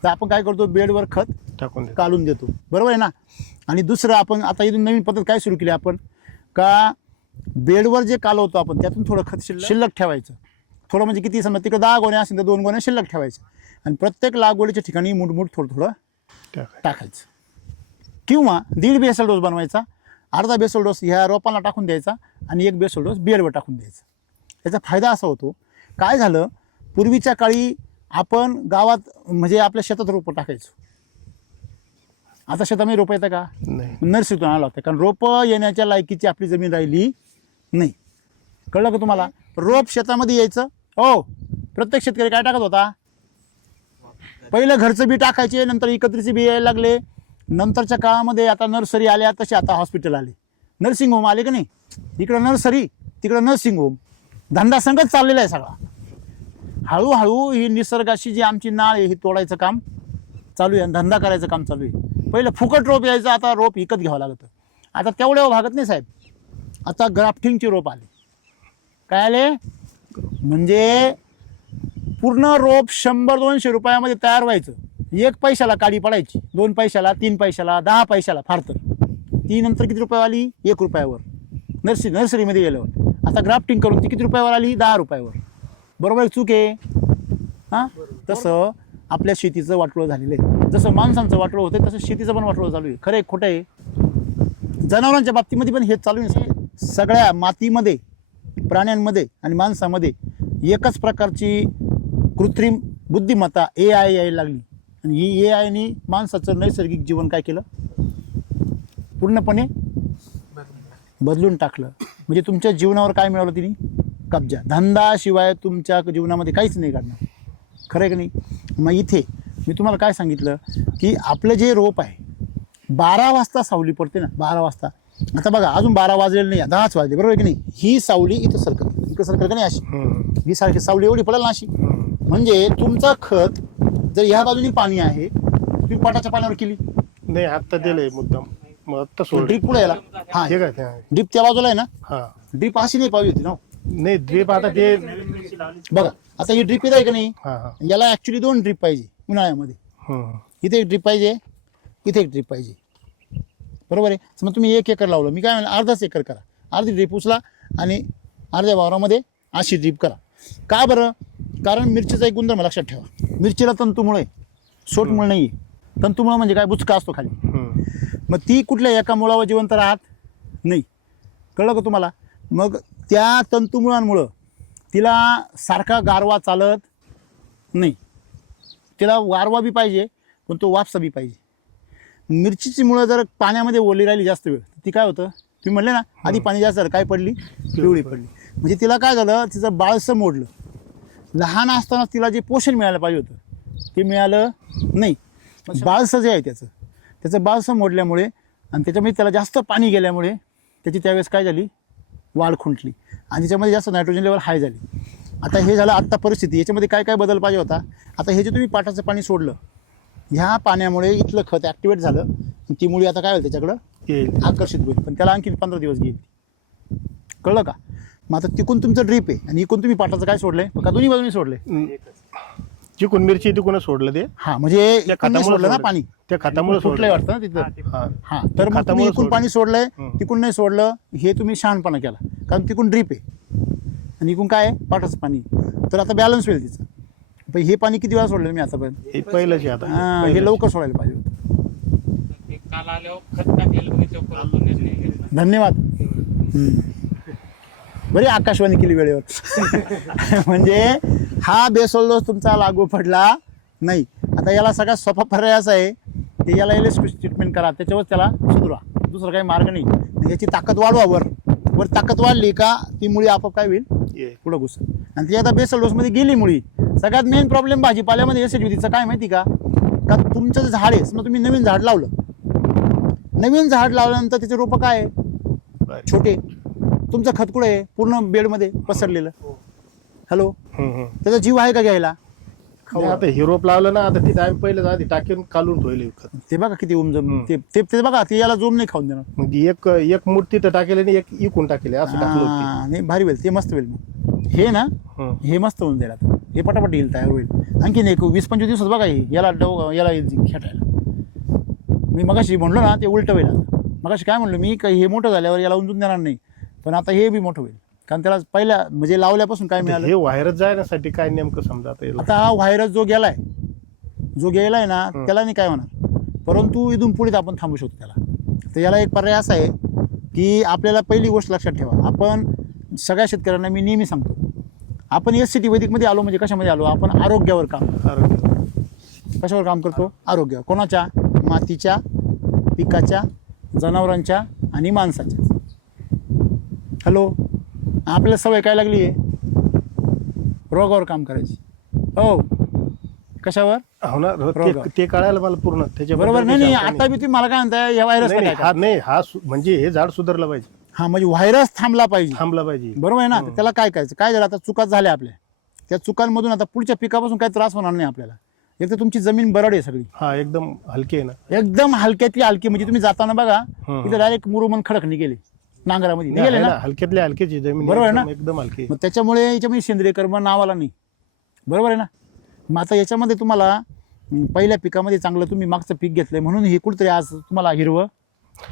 तर आपण काय करतो? बेडवर खत टाकून काढून देतो, बरोबर आहे ना? आणि दुसरं, आपण आता इथून नवीन पद्धत काय सुरू केली आपण, का बेडवर जे कालवतो आपण त्यातून थोडं खत शिल्लक ठेवायचं. थोडं म्हणजे किती? समजा तिकडे 10 गोण्या असेल तर 2 गोण्या शिल्लक ठेवायचं आणि प्रत्येक लागवडीच्या ठिकाणी मुठमुठ थोडं थोडं टाकायचं. किंवा 1.5 बेसल डोस बनवायचा, अर्धा बेसल डोस ह्या रोपांना टाकून द्यायचा आणि 1 बेसल डोस बेडवर टाकून द्यायचा. याचा फायदा असा होतो, काय झालं, पूर्वीच्या काळी आपण गावात म्हणजे आपल्या शेतात रोपं टाकायचो. आता शेतामध्ये रोपं येतं का? नाही. नर्सरीतून आला होता, कारण रोपं येण्याच्या लायकीची आपली जमीन राहिली नाही. कळलं का तुम्हाला? रोप शेतामध्ये यायचं. हो, प्रत्येक शेतकरी काय टाकत होता? पहिलं घरचं बी टाकायचे, नंतर एकत्रीचे बी यायला लागले. नंतरच्या काळामध्ये आता नर्सरी आल्या, तसे आता हॉस्पिटल आले, नर्सिंग होम आले का नाही? इकडं नर्सरी, तिकडं नर्सिंग होम. धंदा संगत चाललेला आहे सगळा. हळूहळू ही निसर्गाशी जी आमची नाळ आहे ही तोडायचं काम चालू आहे आणि धंदा करायचं काम चालू आहे. पहिलं फुकट रोप यायचं, आता रोप विकत घ्यावं लागतं. आता तेवढ्या भागत नाही साहेब, आता ग्राफ्टिंगचे रोप आले. काय आले? म्हणजे पूर्ण रोप 100-200 रुपयामध्ये तयार व्हायचं. 1 पैशाला काडी पडायची, 2 पैशाला, 3 पैशाला, 10 पैशाला फार तर. ती नंतर किती रुपयावर? 1 रुपयावर. नर्सरीमध्ये गेल्यावर. आता ग्राफ्टिंग करून ती किती रुपयावर आली? 10 रुपयावर. बरोबर चूक आहे? हां, तसं आपल्या शेतीचं वाटोळं झालेलं आहे. जसं माणसांचं वाटोळं होतं तसं शेतीचं पण वाटोळं चालू आहे. खरं आहे खोटं आहे? जनावरांच्या बाबतीमध्ये पण हेच चालू आहे. सगळ्या मातीमध्ये, प्राण्यांमध्ये आणि माणसामध्ये एकच प्रकारची कृत्रिम बुद्धिमत्ता AI यायला लागली आणि ही AIने माणसाचं नैसर्गिक जीवन काय केलं? पूर्णपणे बदलून टाकलं. म्हणजे तुमच्या जीवनावर काय मिळवलं तिने? कब्जा. धंदाशिवाय तुमच्या जीवनामध्ये काहीच नाही घडणार. खरं आहे का नाही? मग इथे मी तुम्हाला काय सांगितलं की आपलं जे रोप आहे 12 वाजता सावली पडते ना, 12 वाजता. आता बघा अजून 12 वाजलेले नाही, 10च वाजले, बरोबर की नाही. ही सावली इथं सरकत का नाही अशी, ही सारखी सावली एवढी पडेल ना अशी. म्हणजे तुमचं खत जर ह्या बाजूनी पाणी आहे, तुम्ही पोटाच्या पाण्यावर केली, नाही आता दिलंय मुद्दाम, मग आता सोड ड्रीप पुढे याला. हा हे काय ते? ड्रीप त्या बाजूला आहे ना, हा ड्रीप अशी नाही पाहिजे होती ना. नाही ड्रीप आता ते बघा आता ही ड्रीप आहे का नाही, हा हा याला ऍक्च्युली 2 ड्रीप पाहिजे उन्हाळ्यामध्ये. इथे एक ड्रीप पाहिजे, इथे एक ड्रीप पाहिजे, बरोबर आहे. मग तुम्ही 1 एकर लावलं, मी काय म्हणलं अर्धाच एकर करा, अर्धी ड्रीप उचला आणि अर्ध्या वावरामध्ये अशी ड्रीप करा. का बरं? कारण मिरचीचा एक गुणधर्म लक्षात ठेवा, मिरचीला तंतुमुळे सोटमुळे नाही आहे. तंतुमुळे म्हणजे काय, बुचका असतो खाली. मग ती कुठल्या एका मुळावर जिवंत राहत नाही, कळलं का तुम्हाला. मग त्या तंतुमुळांमुळं तिला सारखा गारवा चालत नाही, तिला गारवा बी पाहिजे पण तो वापसा बी पाहिजे. मिरचीची मुळं जर पाण्यामध्ये ओली राहिली जास्त वेळ, ती काय होतं, तुम्ही म्हणले ना आधी पाणी जास्त झालं, काय पडली, पिवळी पडली. म्हणजे तिला काय झालं, तिचं बाळसं मोडलं. लहान असताना तिला जे पोषण मिळायला पाहिजे होतं ते मिळालं नाही. बाळसं जे आहे त्याचं बाळसं मोडल्यामुळे आणि त्याच्यामध्ये त्याला जास्त पाणी गेल्यामुळे त्याची त्यावेळेस काय झाली, वाढ खुंटली आणि त्याच्यामध्ये जास्त नायट्रोजन लेवल हाय झाली. आता हे झालं आत्ता परिस्थिती. याच्यामध्ये काय काय बदल पाहिजे होता. आता हे जे तुम्ही पाटाचं पाणी सोडलं, ह्या पाण्यामुळे इथलं खत ॲक्टिवेट झालं, ती मुळी आता काय होईल त्याच्याकडं आकर्षित होईल, पण त्याला आणखी 15 दिवस घेईल. कळलं का. मग आता तिकून तुमचं ड्रीप आहे आणि इकून तुम्ही पाटाचं काय सोडलंय का दोन्ही बाजूनी सोडले, जिकून मिरची तिकून सोडलं ते. हा म्हणजे इकडून नाही सोडलं ना पाणी, त्या खतामुळे सुटलंय वाटतं ना तिथं. हा तर मग तुम्ही इकून पाणी सोडलंय, तिकून नाही सोडलं, हे तुम्ही शहाणपणा केला. कारण तिकून ड्रीप आहे आणि इकून काय आहे, पाटाचं पाणी. तर आता बॅलन्स होईल तिचं. पण हे पाणी किती वेळा सोडलं मी आतापर्यंत, हे पहिलंच आहे आता. हा हे लवकर सोडायला पाहिजे होतं. काल आल्यावर खत टाकलेलं बघितलं, परत तो निर्णय घेतला. धन्यवाद. बरी आकाशवाणी केली वेळेवर. म्हणजे हा बेसोल डोस तुमचा लागू पडला नाही. आता याला सगळ्यात सोपा पर्याय असा आहे की याला ट्रीटमेंट करा, त्याच्यावर त्याला सुधरा, दुसरा काही मार्ग नाही. याची ताकद वाढवा, वर ताकद वाढली का ती मुळी आपोआप काय होईल, पुढं घुस. आणि ती आता बेसल डोसमध्ये गेली मुळी. सगळ्यात मेन प्रॉब्लेम भाजीपाल्यामध्ये एसिडिटीचा काय माहिती का तुमचं जे झाड आहे, समजा तुम्ही नवीन झाड लावलं, नवीन झाड लावल्यानंतर त्याचे रोपं काय आहे, छोटे. तुमचं खत कुठं आहे, पूर्ण बेडमध्ये पसरलेलं. हॅलो, त्याचा जीव आहे का घ्यायला. आता हिरोप लावलं ना, आता तिथे आम्ही पहिलं आधी टाकीन काढून ठेवले खत. ते बघा किती उमजम, ते बघा ते याला जोम नाही खाऊन देणार. मग एक मूर्ती तर टाकेल आणि एक इकून टाकेले असं टाकलं होतं. नाही भारी होईल, ते मस्त होईल. मग हे ना हे मस्त होऊन जाईल. आता हे पटापट येईल, तयार होईल. आणखीन एक 20-25 दिवसात बघा याला खेटायला. मी मगाशी म्हणलो ना ते उलट होईल. आता मगाशी काय म्हणलो मी, काही हे मोठं झाल्यावर याला उंजून देणार नाही, पण आता हे बी मोठं होईल. कारण त्याला पहिल्या म्हणजे लावल्यापासून काय मिळालं, हे व्हायरस जाण्यासाठी काय नेमकं समजा आता हा व्हायरस जो गेलाय ना त्याला नाही काय होणार, परंतु इथून पुढे आपण थांबू शकतो त्याला. तर याला एक पर्याय असा आहे की आपल्याला पहिली गोष्ट लक्षात ठेवा, आपण सगळ्या शेतकऱ्यांना मी नेहमी सांगतो, आपण SCT वैदिकमध्ये आलो म्हणजे कशामध्ये आलो, आपण आरोग्यावर काम, कशावर काम करतो, आरोग्यावर. कोणाच्या, मातीच्या, पिकाच्या, जनावरांच्या आणि माणसाच्या. हॅलो, आपल्याला सवय काय लागली आहे, रोगावर काम करायची. हो, कशावर, हो ना, ते कळायला मला पूर्ण त्याच्या बरोबर. नाही आता बी तुम्ही मला काय म्हणताय, या व्हायरस नाही हा म्हणजे हे झाड सुधारलं पाहिजे. हा म्हणजे व्हायरस थांबला पाहिजे, बरोबर आहे ना. त्याला काय करायचं, काय झालं आता, चुका झाल्या आपल्या, त्या चुकांमधून आता पुढच्या पिकापासून काही त्रास होणार नाही आपल्याला. एक तर तुमची जमीन बरड आहे सगळी, हा एकदम हलकी आहे ना, एकदम हलक्यातली हलकी. म्हणजे तुम्ही जाताना बघा इथे डायरेक्ट मुरुमन खडक निघेले नांगरामध्ये, निघाले ना, हलक्यातल्या हलकीची जमीन, बरोबर आहे ना, एकदम हलकी. मग त्याच्यामुळे याच्यामध्ये सेंद्रिय कर्म नावाला नाही, बरोबर आहे ना. मग आता याच्यामध्ये तुम्हाला पहिल्या पिकामध्ये चांगलं तुम्ही मागचं पीक घेतलंय म्हणून हे कुठतरी आज तुम्हाला हिरवं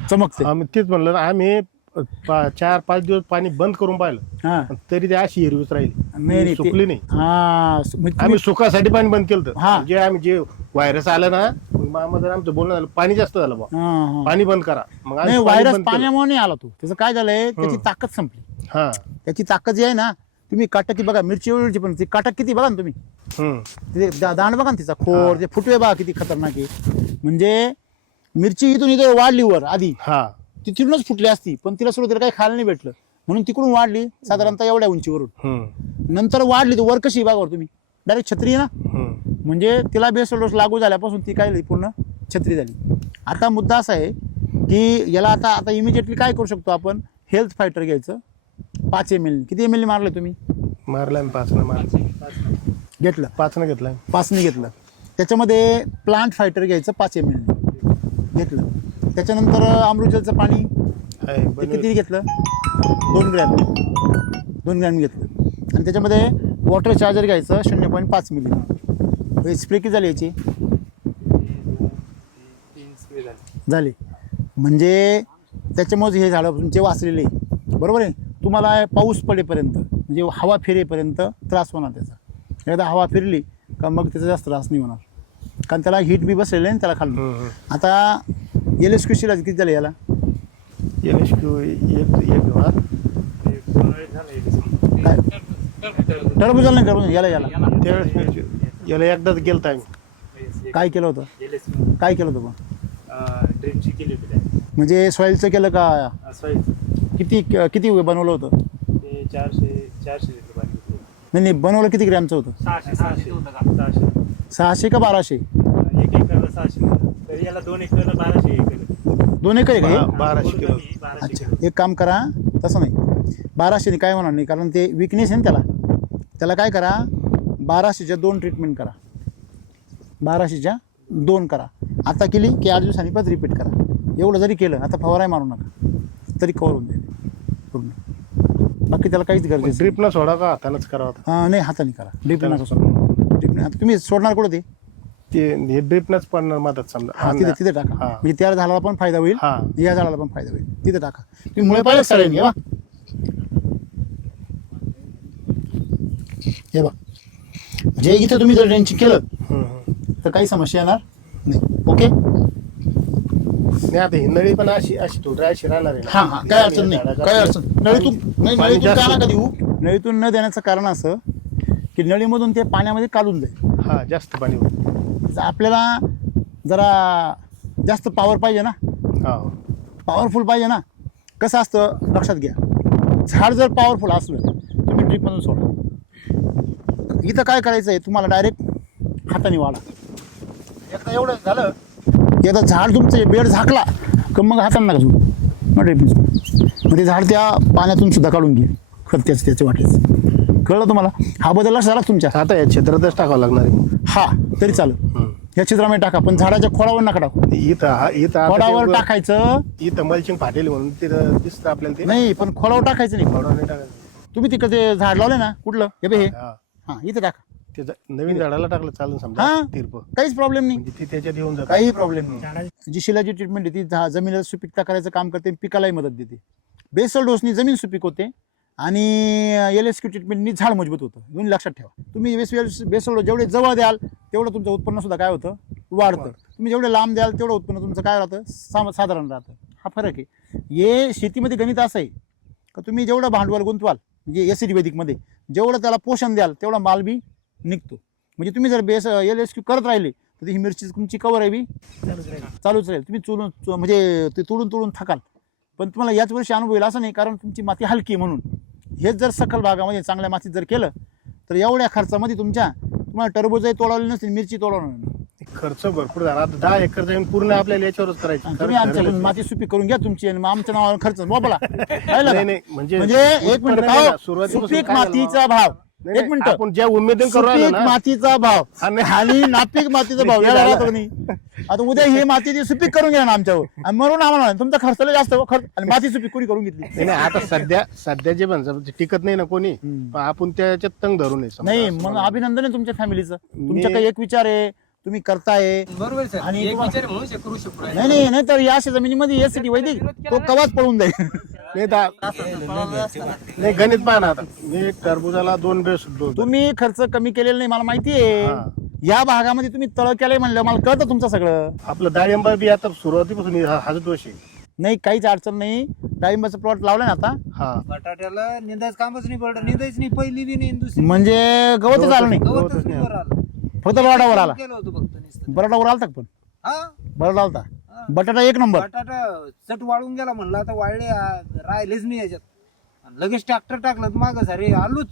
चमकते. आम्ही तेच म्हणलं ना, आम्ही 4-5 दिवस पाणी बंद करून पाहिलं, तरी ते अशी हिरवीच राहिली, सुकली नाही. आम्ही सुकासाठी पाणी बंद केलं. जे आम्ही जे व्हायरस आलं ना, मग आमचं बोलणं झालं, पाणी जास्त झालं बा, पाणी बंद करा. मग व्हायरस पाण्यामुळे नाही आला तो, त्याचं काय झालंय, त्याची ताकद संपली. त्याची ताकद जी आहे ना, तुम्ही काटकी बघा, मिरची एवढीची पण ती काटक किती बघा ना तुम्ही, दांड बघा ना तिचा, खोड, ते फुटवे बघा किती खतरनाक आहे. म्हणजे मिरची इथून इथे वाढली वर आधी, ती तिथूनच फुटली असती, पण तिला सुरुवातीला काही खायला नाही भेटलं म्हणून तिकडून वाढली साधारणतः एवढ्या उंचीवरून. नंतर वाढली तर वर कशी बघा तुम्ही, डायरेक्ट छत्री आहे ना, म्हणजे तिला बेसल डोस लागू झाल्यापासून ती काय झाली, पूर्ण छत्री झाली. आता मुद्दा असा आहे की याला आता इमिजिएटली काय करू शकतो आपण, हेल्थ फायटर घ्यायचं 5 ml. किती ml मारले तुम्ही? मारला 5 घेतलं 5 घेतला. 5 घेतलं. त्याच्यामध्ये प्लांट फायटर घ्यायचं 5 ml घेतलं. त्याच्यानंतर अमृतजलचं पाणी ते किती घेतलं? 2 ग्रॅम घेतलं. आणि त्याच्यामध्ये वॉटर चार्जर घ्यायचं 0.5 मिली. स्प्रे किती झाली याची? 3 स्प्रे झाली. म्हणजे त्याच्यामुळे हे झाडं तुमचे वाचलेले, बरोबर आहे. तुम्हाला पाऊस पडेपर्यंत म्हणजे हवा फिरेपर्यंत त्रास होणार त्याचा. एकदा हवा फिरली का मग त्याचा जास्त त्रास नाही होणार, कारण त्याला हीट बी बसलेलं आहे ना त्याला खाल्लं. आता LSQCला किती झालं याला? LSQ काय टरबूज नाही, टरबूज याला त्यावेळेस याला एकदाच गेलता आम्ही. काय केलं होतं? काय केलं होतं पण? ड्रीमची केली होती म्हणजे सॉईलचं केलं का? किती किती बनवलं होतं? ते 400 लिटर पाणी घेतलं. नाही बनवलं किती ग्रॅमचं होतं? 600 होतं का? 600 का 1200? 1 एकरला 600 तर याला 2 एकरला 1200 एकर. 2 एकर आहे का हे? 1200 किलो. 1200 अच्छा, एक काम करा, तसं नाही 1200 काय होणार नाही, कारण ते विकनेस आहे ना त्याला काय करा, 1200च्या 2 ट्रीटमेंट करा. 1200च्या 2 करा. आता केली की 8 दिवसांनी परत रिपीट करा. एवढं जरी केलं, आता फवाराही मारू नका तरी कव्हर होऊन जाईल पूर्ण. बाकी त्याला काहीच गरज नाही. ड्रिपनं सोडा का हातानंच करावं? हां नाही, हाताने करा. ड्रिप नका सोडा. ड्रिप आता तुम्ही सोडणार कुठं ते हे ड्रिपनंच पडणार मदत समजा. हां तिथे टाका. हां. म्हणजे त्या झाडाला पण फायदा होईल, हां. या झाडाला पण फायदा होईल. तिथे टाका. तुम्ही मुळे पाहिजे सगळ्यांनी. हे बा, जे इथं तुम्ही जर ड्रेंचिंग केलं तर काही समस्या येणार नाही. ओके. नाही आता ही नळी पण अशी थोडी अशी राहणार आहे. हां हां, काय अडचण नाही, काय अडचण नळीतून नाही. नळीतून का नका देऊ? नळीतून न देण्याचं कारण असं की नळीमधून ते पाण्यामध्ये काढून जाईल. हा जास्त पाणी होतं. आपल्याला जरा जास्त पॉवर पाहिजे ना, हा पॉवरफुल पाहिजे ना. कसं असतं लक्षात घ्या, झाड जर पॉवरफुल असलं तुम्ही ड्रिपमधून सोडा. इथं काय करायचं आहे तुम्हाला, डायरेक्ट हाताने वाढा. एकदा एवढं झालं, एकदा झाड तुमचं बेड झाकला का मग हाताने नका सोडू, मग ड्रिपने. मग ते झाड त्या पाण्यातून सुद्धा काढून घे खत त्याचे वाटेच. कळलं तुम्हाला? हा बदल लक्षात आला तुमच्या? आता या क्षेत्रातच टाकावं लागणार आहे. हा तरी चालेल, या चित्रामध्ये टाका, पण झाडाच्या खोडावर नका टाकू. इथं खोडावर टाकायचं. इथं मल्चिंग फाटेल म्हणून तिथं दिसतं आपल्याला ते. नाही, पण खोडावर टाकायचं नाही. खोडावर नाही टाकायचं. तुम्ही तिकडे ते झाड लावले ना, कुठलं हे बे हे, हा. हा इथे टाका. ते नवीन झाडाला टाकलं चालेल समजा. हा. तिरप काहीच प्रॉब्लेम नाही, म्हणजे ते त्याच्यात येऊन जातं. काही प्रॉब्लेम नाही. जी शिलाची ट्रीटमेंट आहे ती जमिनीला सुपीकता करायचं काम करते, पिकालाही मदत देते. बेसल डोसनी जमीन सुपीक होते आणि LSQ ट्रीटमेंटनी झाड मजबूत होतं. दोन्ही लक्षात ठेवा. तुम्ही बेसल डोस जेवढे जवळ द्याल तेवढं तुमचं उत्पन्न सुद्धा काय होतं, वाढतं. तुम्ही जेवढे लांब द्याल तेवढं उत्पन्न तुमचं काय राहतं, साधारण राहतं. हा फरक आहे. हे शेतीमध्ये गणित असं आहे का तुम्ही जेवढं भांडवल गुंतवाल, म्हणजे एसिड वैदिकमध्ये जेवढं त्याला पोषण द्याल तेवढा माल बी निघतो. म्हणजे तुम्ही जर LSQ करत राहिले तर ही मिरची तुमची कवर आहे बी चालूच राहील. तुम्ही म्हणजे ते तुडून थकाल, पण तुम्हाला याच वर्षी अनुभव येईल असं नाही, कारण तुमची माती हलकी आहे म्हणून. हेच जर सखल भागामध्ये चांगल्या मातीत जर केलं तर एवढ्या खर्चामध्ये तुम्हाला टरबूजही तोडवली नसतील, मिरची तोडवणार नाही. खर्च भरपूर झाला. आता 10 एकर जाऊन पूर्ण आपल्याला याच्यावरच करायचं. तुम्ही आमच्याकडून माती सुपीक करून घ्या तुमची, आणि मग आमच्या नावावर खर्च बोला. नाही, म्हणजे एक मिनिट, सुरुवातीपासून सुपीक काय झालं? मातीचा भाव, नाही, एक मिनिट, आपण ज्या उमेदीने करू राहिलो सुपीक ना, मातीचा भाव आणि नापीक मातीचा भाव ते याला झालं. राहतो नाही. आता उद्या ही माती ती सुपीक करून घ्या ना आमच्यावर, आणि म्हणून आम्हाला तुमचा खर्च जास्त खर्च, आणि माती सुपीक कोणी करून घेतली. नाही आता सध्या जे म्हणतात टिकत नाही ना कोणी, पण आपण त्याच्यात तंग धरू नये समजा. नाही, मग अभिनंदन आहे तुमच्या फॅमिलीचं. तुमच्या काही एक विचार आहे, तुम्ही करताय. बरोबर सर. आणि एक तुम्हाला- विचार म्हणून हे करू शकतो. नाही तर या अशा जमिनीमध्ये एसिडी वैदिक तो कवाच पळून जाईल. नाही गणित पहा ना. आता मी टरबुजाला 2 बेस तुम्ही खर्च कमी केलेला नाही मला माहिती आहे. या भागामध्ये तुम्ही तळ केलंय म्हणलं, मला कळतं तुमचं सगळं. आपलं डाळिंब बी आता सुरुवातीपासून हाच दोष आहे. नाही, काहीच अडचण नाही. डाळिंबाचं प्लॉट लावलाय ना आता, हा बटाट्याला निंदायचं कामच नाही पडलं. निंदायच नाही, पहिली बी नाही दुसरी म्हणजे गवतच आलं नाही, गवतच नाही वर आलं. फक्त बरडावर आला. केलं होतं फक्त नुसतं. बरडावर आलता का? पण हा बरडा आलता. बटाटा एक नंबर. बटाटा चट वाळून गेला म्हणलं, आता वाळले राहिलेच नाही याच्यात. आणि लगेच ट्रॅक्टर टाकलं माग सारे आलूच.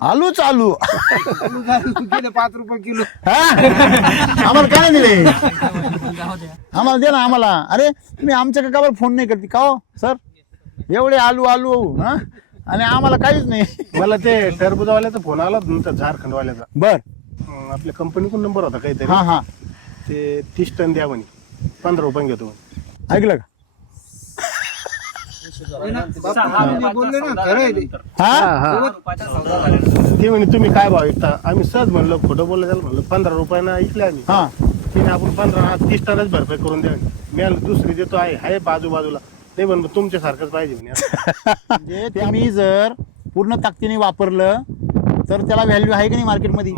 आलूच आलू गेले 5 रुपये किलो. हा? आम्हाला काय नाही दिले आम्हाला दे ना आम्हाला. अरे तुम्ही आमच्या काकावर फोन नाही करते का हो सर? एवढे आलू आलू हा आणि आम्हाला काहीच नाही. मला ते टरबूजवाल्याचा फोन आला तुमचा झारखंडवाल्याचा. बर आपल्या कंपनीकडून नंबर होता काहीतरी. हा हा ते 30 टन द्या म्हणे, 15 रुपये घेतो म्हणे. ऐकलं का? बापू बोलले ना खरं आहे ते. हा ते म्हणे तुम्ही काय भाव विकता? आम्ही सहज म्हणलं, खोटं बोललं त्याला म्हणलं 15 रुपयानं ऐकले आम्ही. हा तिने आपण 30 टनच भरपाई करून द्या म्हणे. मी आलो दुसरी देतो आहे बाजूला. ते म्हणलं तुमच्यासारखंच पाहिजे म्हणे. म्हणजे तुम्ही जर पूर्ण ताकदीने वापरलं तर त्याला व्हॅल्यू आहे की नाही मार्केटमध्ये?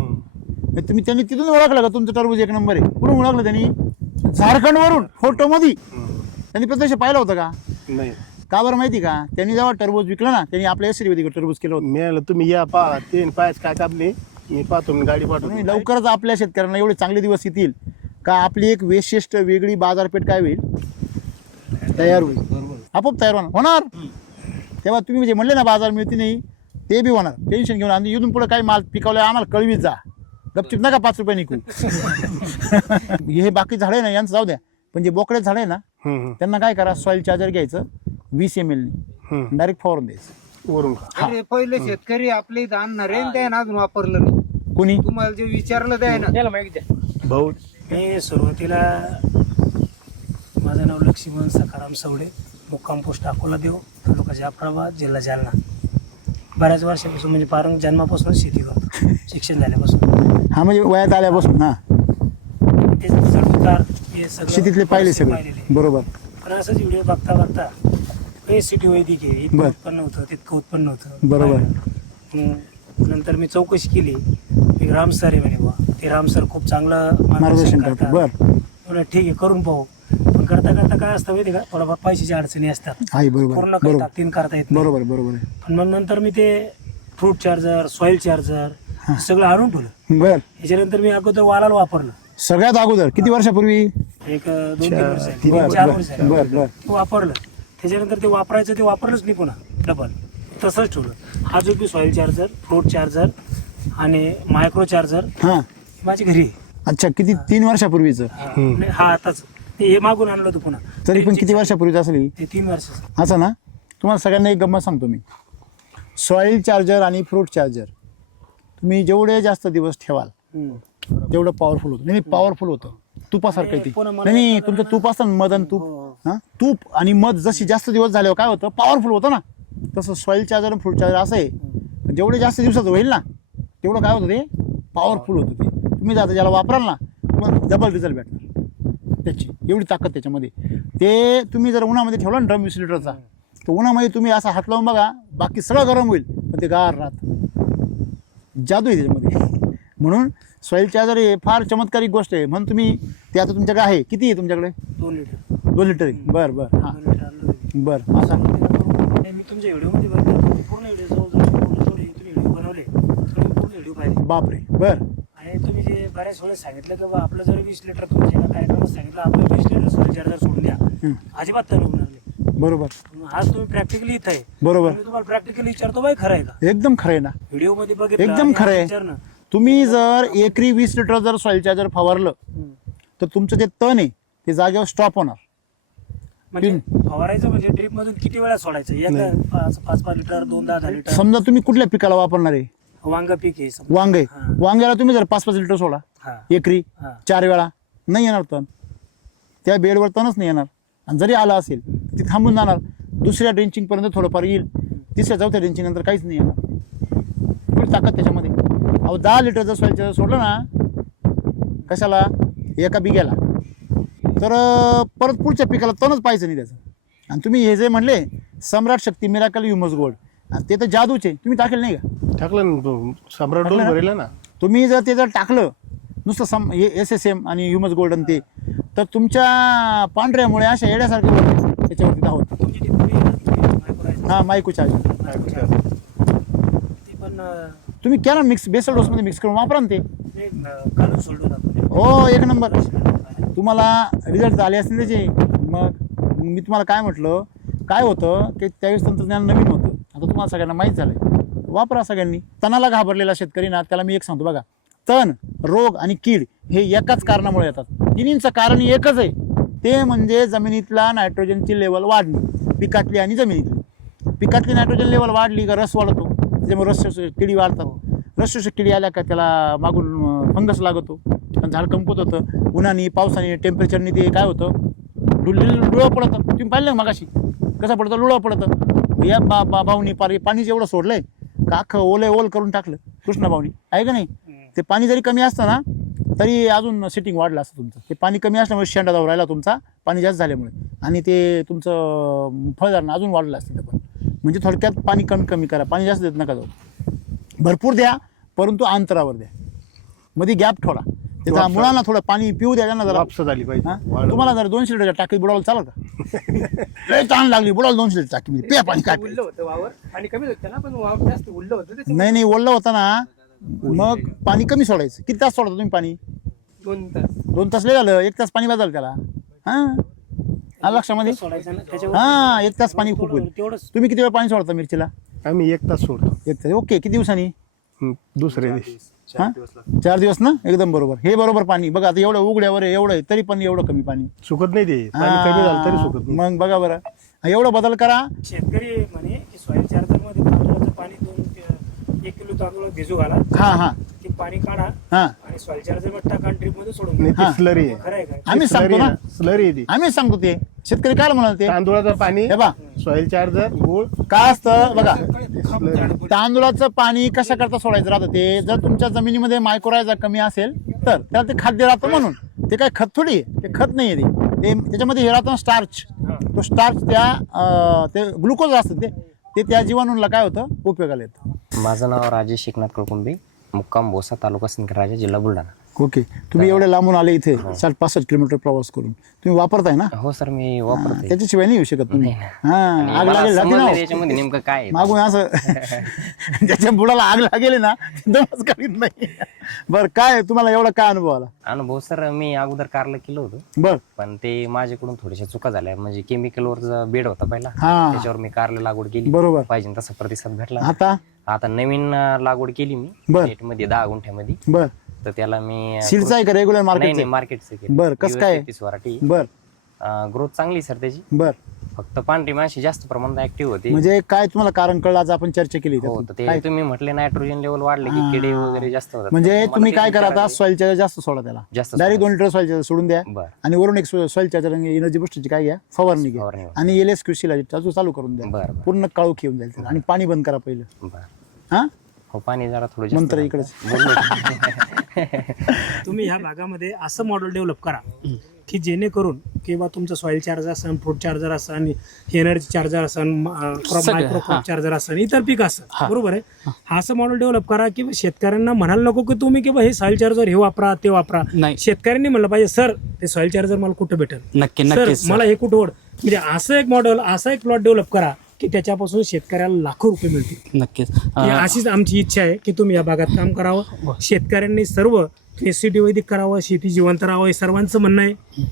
तुम्ही त्यांनी तिथून ओळखलं का तुमचं टरबूज एक नंबर आहे? कुठून ओळखलं त्यांनी? झारखंडवरून फोटो मध्ये. त्यांनी प्रत्यक्ष पाहिलं होतं का? नाही का बरं माहिती का? त्यांनी जेव्हा टरबूज विकलं ना त्यांनी आपल्या एसरीमध्ये टरबूज केलं होतं. मी आलो तुम्ही या पहा ते पायच काय कापले मी पाहतो मी गाडी पाठवतो. तुम्ही लवकरच आपल्या शेतकऱ्यांना एवढे चांगले दिवस येतील का आपली एक विशिष्ट वेगळी बाजारपेठ काय होईल? तयार होईल. आपोआप तयार होणार. तेव्हा तुम्ही म्हणजे म्हणले ना बाजार मिळते नाही, ते बी होणार. टेन्शन घेऊन आणि इथून पुढे काही माल पिकवलं आम्हाला कळवीत जा. गपचिप नका 5 रुपये निघू. हे बाकी झाडे ना यांचं जाऊ द्या, पण जे बोकडे झाडे ना त्यांना काय करा, सॉइल चार्जर घ्यायचं 20 ml डायरेक्ट फवारून द्यायचं वरून. अरे पहिले शेतकरी आपले इथं आणणार आहे त्याने अजून वापरलं नाही. कोणी? तुम्हाला जे विचारलं त्या ना त्याला माहिती द्या. भाऊ मी सुरुवातीला माझं नाव लक्ष्मण सखाराम सवडे, मुक्काम पोस्ट अकोला देव, तालुका जाफराबाद, जिल्हा जालना. बऱ्याच वर्षापासून म्हणजे पारंग जन्मापासून शेती करतो, शिक्षण झाल्यापासून. हा म्हणजे वयात आल्यापासून ना ते चढउतार हे सगळं शेतीतले पाहिले सगळे. पाहिलेले. बरोबर. पण असंच व्हिडिओ बघता हे सिटी वैदिक आहे, इतकं बर. उत्पन्न होतं तितकं उत्पन्न नव्हतं. बरोबर. मग नंतर मी चौकशी केली, एक राम सर आहे म्हणे बुवा, ते राम सर खूप चांगलं मार्गदर्शन करतात. बर. म्हणलं ठीक आहे करून पाहू. पण करता काय असतं माहिती का, थोडाफार पैशाची अडचणी असतात, आहे बरोबर पूर्ण काही बरोबर ताकदीन करता येत नाही. बरोबर बरोबर आहे. पण मग नंतर मी ते फ्रूट चार्जर, सॉइल चार्जर सगळं आणून ठेवलं. बर. याच्यानंतर मी अगोदर वालाला वापरलं. सगळ्यात अगोदर किती वर्षापूर्वी? एक 2-3 वर्ष बर, 3-4 बर, वर्ष बर, बर. ते वापरलं. त्याच्यानंतर ते वापरायचं ते वापरलंच नाही पुन्हा डबल, तसंच ठेवलं. हा जो की सॉइल चार्जर, फ्रूट चार्जर आणि मायक्रो चार्जर हा माझी घरी आहे. अच्छा, किती 3 वर्षापूर्वीचं? नाही, हा आताच ते हे मागून आणलं होतं पुन्हा. तरी पण किती वर्षापूर्वीचं असेल? ते 3 वर्ष. असं ना. तुम्हाला सगळ्यांना एक गंमत सांगतो मी. सॉइल चार्जर आणि फ्रूट चार्जर तुम्ही जेवढे जास्त दिवस ठेवाल तेवढं पॉवरफुल होतं. नाही पॉवरफुल होतं, तुपासारखं आणि ते. पुन्हा मला नाही तुमचं तूप असतं ना, मध आणि तूप. हा तूप आणि मध जशी जास्त दिवस झाल्यावर काय होतं, पॉवरफुल होतं ना. तसं सॉइल चार्जर आणि फ्रूट चार्जर असं आहे, जेवढे जास्त दिवसाचं होईल ना तेवढं काय होतं, ते पॉवरफुल होतं. ते तुम्ही जाता ज्याला वापराल ना तुम्हाला डबल रिझल्ट भेटणार. त्याची एवढी ताकद त्याच्यामध्ये. ते तुम्ही जर उन्हामध्ये ठेवला ना ड्रम 20 लिटरचा, तर उन्हामध्ये तुम्ही असा हात लावून बघा, बाकी सगळं गरम होईल पण ते गार राहत. जादू आहे त्याच्यामध्ये. म्हणून सॉइल चार्जर हे फार चमत्कारिक गोष्ट आहे. म्हणून तुम्ही ते आता तुमच्याकडे आहे, किती आहे तुमच्याकडे? 2 लिटर. 2 लिटर आहे. बरं बरं. हां 2 लिटर आणलं होतं. बरं. असा मी तुमच्या व्हिडिओमध्ये बघितलं, पूर्ण व्हिडिओ जवळजवळ तुम्ही व्हिडिओ बनवले, तुम्ही पूर्ण व्हिडिओ पाहिले. बापरे. बरं. आणि तुम्ही जे बऱ्याच वेळेस सांगितलं की बा आपलं जर 20 लिटर तुमच्या कार्यक्रमात सांगितलं आपलं 20 लिटर सॉइल चार्जर सोडून द्या, अजिबात तर होणार नाही. बरोबर आज तुम्ही प्रॅक्टिकली इथं आहे, बरोबर. मी तुम्हाला प्रॅक्टिकली विचारतो, बाई खरं आहे का? एकदम खरं आहे ना. व्हिडिओ मध्ये बघितलं एकदम खरं आहे. विचार ना. तुम्ही जर एकरी 20 लिटर जर सॉइल चार्जर फवारलं तर तुमचं जे तण आहे ते जागेवर स्टॉप होणार. म्हणजे फवारायचं म्हणजे ड्रीप मधून किती वेळा सोडायचं? एक 5 लिटर, 2-10 लिटर. समजा तुम्ही कुठल्या पिकाला वापरणार आहे? वांग पीक आहे समजा. वांगे. हां. वांग्याला तुम्ही जर 5-5 लिटर सोडा हा. एकरी हां. 4 वेळा, नाही येणार तण. त्या बेडवर तणच नाही येणार. आणि जरी आला असेल ते थांबून जाणार. दुसऱ्या ड्रेंचिंग पर्यंत थोडंफार येईल, 3ऱ्या-4थ्या ड्रेंचिंग नंतर काहीच नाही येणार. एवढी ताकद त्याच्यामध्ये. अहो 10 लिटर जर सॉइल चार्जर सोडलं ना कशाला, एका बिघ्याला, तर परत पुढच्या पिकाला तणच पाहायचं नाही त्याचं. आणि तुम्ही हे जे म्हणले सम्राट शक्ती मिराकल ह्युमस गोल्ड, ते तर जादूचे. तुम्ही टाकेल नाही का? टाकलं ना सम्राट डोस भरेल ना. तुम्ही जर ते जर टाकलं नुसतं SSM आणि ह्युमस गोल्ड आणि ते, तर तुमच्या पांढऱ्यामुळे अशा येड्यासारखे होते त्याच्यावरती धावत. तुमची टीप तुम्ही मायक्रो हां मायको चार्जर ती पण तुम्ही करा मिक्स, बेसल डोसमध्ये मिक्स करून वापरा ना ते. काढून सोडून आपण. हो एक नंबर. तुम्हाला रिझल्ट आले असतील त्याचे. मग मी तुम्हाला काय म्हटलं, काय होतं की त्यावेळेस तंत्रज्ञान नवीन होतं. आता तुम्हाला सगळ्यांना माहीत झालं वापरा सगळ्यांनी. तणाला घाबरलेला शेतकरी ना, त्याला मी एक सांगतो बघा, तण, रोग आणि कीड हे एकाच कारणामुळे येतात. तिन्हींचं कारण एकच आहे, ते म्हणजे जमिनीतला नायट्रोजनची लेवल वाढणे, पिकातली आणि जमिनीतली. पिकातली नायट्रोजन लेवल वाढली का रस वाढतो, त्याच्यामुळे रस किडी वाढतात. रस किडी आल्या का त्याला मागून फंगस लागतो, झाड कमकुत होतं. उन्हाने पावसाने टेम्परेचरने ते काय होतं, डुळं पडतं. तुम्ही पाहिलं ना मगाशी कसं पडतं, लुळं पडतं. या भाऊनी पाणी जेवढं सोडलंय का अख्खं ओल करून टाकलं कृष्णा भाऊनी, आहे का नाही. ते पाणी जरी कमी असतं ना तरी अजून सेटिंग वाढलं असतं तुमचं. ते पाणी कमी असल्यामुळे शेंडा जाऊ राहिला तुमचा, पाणी जास्त झाल्यामुळे, आणि ते तुमचं फळधारणा अजून वाढलं असतं. पण म्हणजे थोडक्यात पाणी कमी करा, पाणी जास्त देत नका जाऊ. भरपूर द्या परंतु अंतरावर द्या, मध्ये गॅप ठेवा. त्याचा मुळांना थोडं पाणी पिऊ द्या ना जरा. वापस झाली पाहिजे. तुम्हाला जर 200 लिटरच्या टाकीत बुडावलं चालेल का? लय ताण लागली, बुडावलं 200 लिटर टाकीमध्ये, प्या पाणी. काय उरलं होतं वावर, पाणी कमी होतं ना, पण वावर जास्त उरलं होतं त्याच्यामुळे नाही ओढलं होतं ना, मग पाणी कमी सोडायचं. किती तास सोडता तुम्ही पाणी? 2 तास 2 तास लय झालं, 1 तास पाणी बदल त्याला. हा लक्षामध्ये, सोडायचं ना त्याच्यावर. हा 1 तास पाणी खूप होईल. तेवढंच तुम्ही किती वेळ पाणी सोडता मिरचीला? आम्ही 1 तास सोडतो. 1 तास. ओके, किती दिवसांनी? दुसऱ्या दिवशी 4 दिवस ना, एकदम बरोबर. हे बरोबर पाणी बघा, आता एवढं उघड्यावर आहे, एवढं आहे, तरी पण एवढं कमी पाणी सुकत नाही ते. पाणी कमी झालं तरी सुकत नाही. मग बघा बरं, एवढं बदल करा. शेतकरी म्हणे की सॉइल चार्जर मध्ये तांदूळाचं पाणी 1 किलो तांदूळ भिजू घाला, हा की पाणी काढा हा आणि सॉइल चार्जर मध्ये टाका, ड्रीप मध्ये सोडून नाही, द्या. ती स्लरी आहे. खरं आहे काय? आम्ही सांगतो ना, स्लरी आहे ती. आम्हीच सांगतो. ते शेतकरी काय म्हणाल ते, तांदूळाचं पाणी, हे बा सॉइल चार्जर, गुळ, काय असतं बघा, स्लरी. तांदूळाचं पाणी कशा करता सोडायचं राहतं. ते जर तुमच्या जमिनीमध्ये मायक्रोरायझा कमी असेल तर त्याला ते खाद्य राहतं, म्हणून ते काय खत थोडी आहे, ते खत नाही आहे. ते त्याच्यामध्ये हे राहतं स्टार्च. तो स्टार्च ते ग्लुकोज असतं, ते त्या जीवाणूला काय होतं, उपयोगाला येतं. माझं नाव राजेश एकनाथ कळकुंबे, मुक्काम बोसा, तालुका सिंदखेड, जिल्हा बुलढाणा. ओके, तुम्ही एवढे लांबून आले इथे 60-65 किलोमीटर प्रवास करून, तुम्ही वापरताय ना? हो सर, मी वापरते. त्याच्याशिवाय नाही येऊ शकत तुम्ही. आणि हा, आग मला लागेल समजलं ना त्याच्यामध्ये नेमकं काय आहे. मागून असं त्याच्या बुडाला आग लागेल ना, दमच करीत नाही. बरं, काय तुम्हाला एवढा काय अनुभव आला? अनुभव सर, मी अगोदर कारलं केलं होतं, बर, पण ते माझ्याकडून थोड्याशा चुका झाल्या. म्हणजे केमिकलवर बेड होता पहिला, हा. त्याच्यावर मी कारलं लागवड केली, बरोबर. पाहिजे तसा प्रतिसाद भेटला. आता नवीन लागवड केली मी बर. मध्ये 10 गुंठ्यामध्ये. बर, तर त्याला मी सीडचा आहे का रेग्युलर नाही मार्केट? मार्केटचं बर, कसं काय? व्हरायटी. बर ग्रोथ चांगली सर त्याची, बर. फक्त पांढरी माशी जास्त प्रमाणात ऍक्टिव्ह होती. म्हणजे काय तुम्हाला कारण कळलं, आज आपण चर्चा केली हो, त्यातून. तर ते काय? तुम्ही म्हटले नायट्रोजन लेवल वाढले की किडे वगैरे जास्त होतात. म्हणजे मला तुम्ही ते काय करा, आता विचारायचं. सॉइल चार्जर जास्त सोडा त्याला, जास्त डायरेक्ट 2 लिटर सॉइल चार्जर सोडून द्या, बरं. आणि वरून एक सॉइल चार्जर एनर्जी बुस्टरची काय घ्या, फवारणी घ्या, फवारणी. आणि LS कृषीला चालू करून द्या. बरं. पूर्ण काळोख येऊन जाईल त्याला. आणि पाणी बंद करा पहिलं. बरं. हा, हो, पाणी जरा थोडं जास्त नंतर झालं. इकडेच. तुम्ही ह्या भागामध्ये असं मॉडेल डेव्हलप करा की जेणेकरून किंवा तुमचं सॉइल चार्जर असन, फ्रूट चार्जर असन, एनर्जी चार्जर असन, मायक्रो क्रॉप चार्जर असन, इतर पीक असं, बरोबर आहे. असं मॉडेल डेव्हलप करा की शेतकऱ्यांना म्हणायला नको की तुम्ही किंवा हे सॉइल चार्जर हे वापरा ते वापरा. नाही. शेतकऱ्यांनी म्हणलं पाहिजे, सर ते सॉइल चार्जर मला कुठं भेटेल, नक्की सर नक्कीच मला हे कुठं ओढ. म्हणजे असं एक मॉडेल, असा एक प्लॉट डेव्हलप करा की त्याच्यापासून शेतकऱ्याला लाखो रुपये मिळतील. नक्कीच. ही अशीच आमची इच्छा आहे की तुम्ही या भागात काम करावं. शेतकऱ्यांनी सर्व SCT वैदिक करावं, शेती जिवंत राहावं, हे सर्वांचं म्हणणं आहे,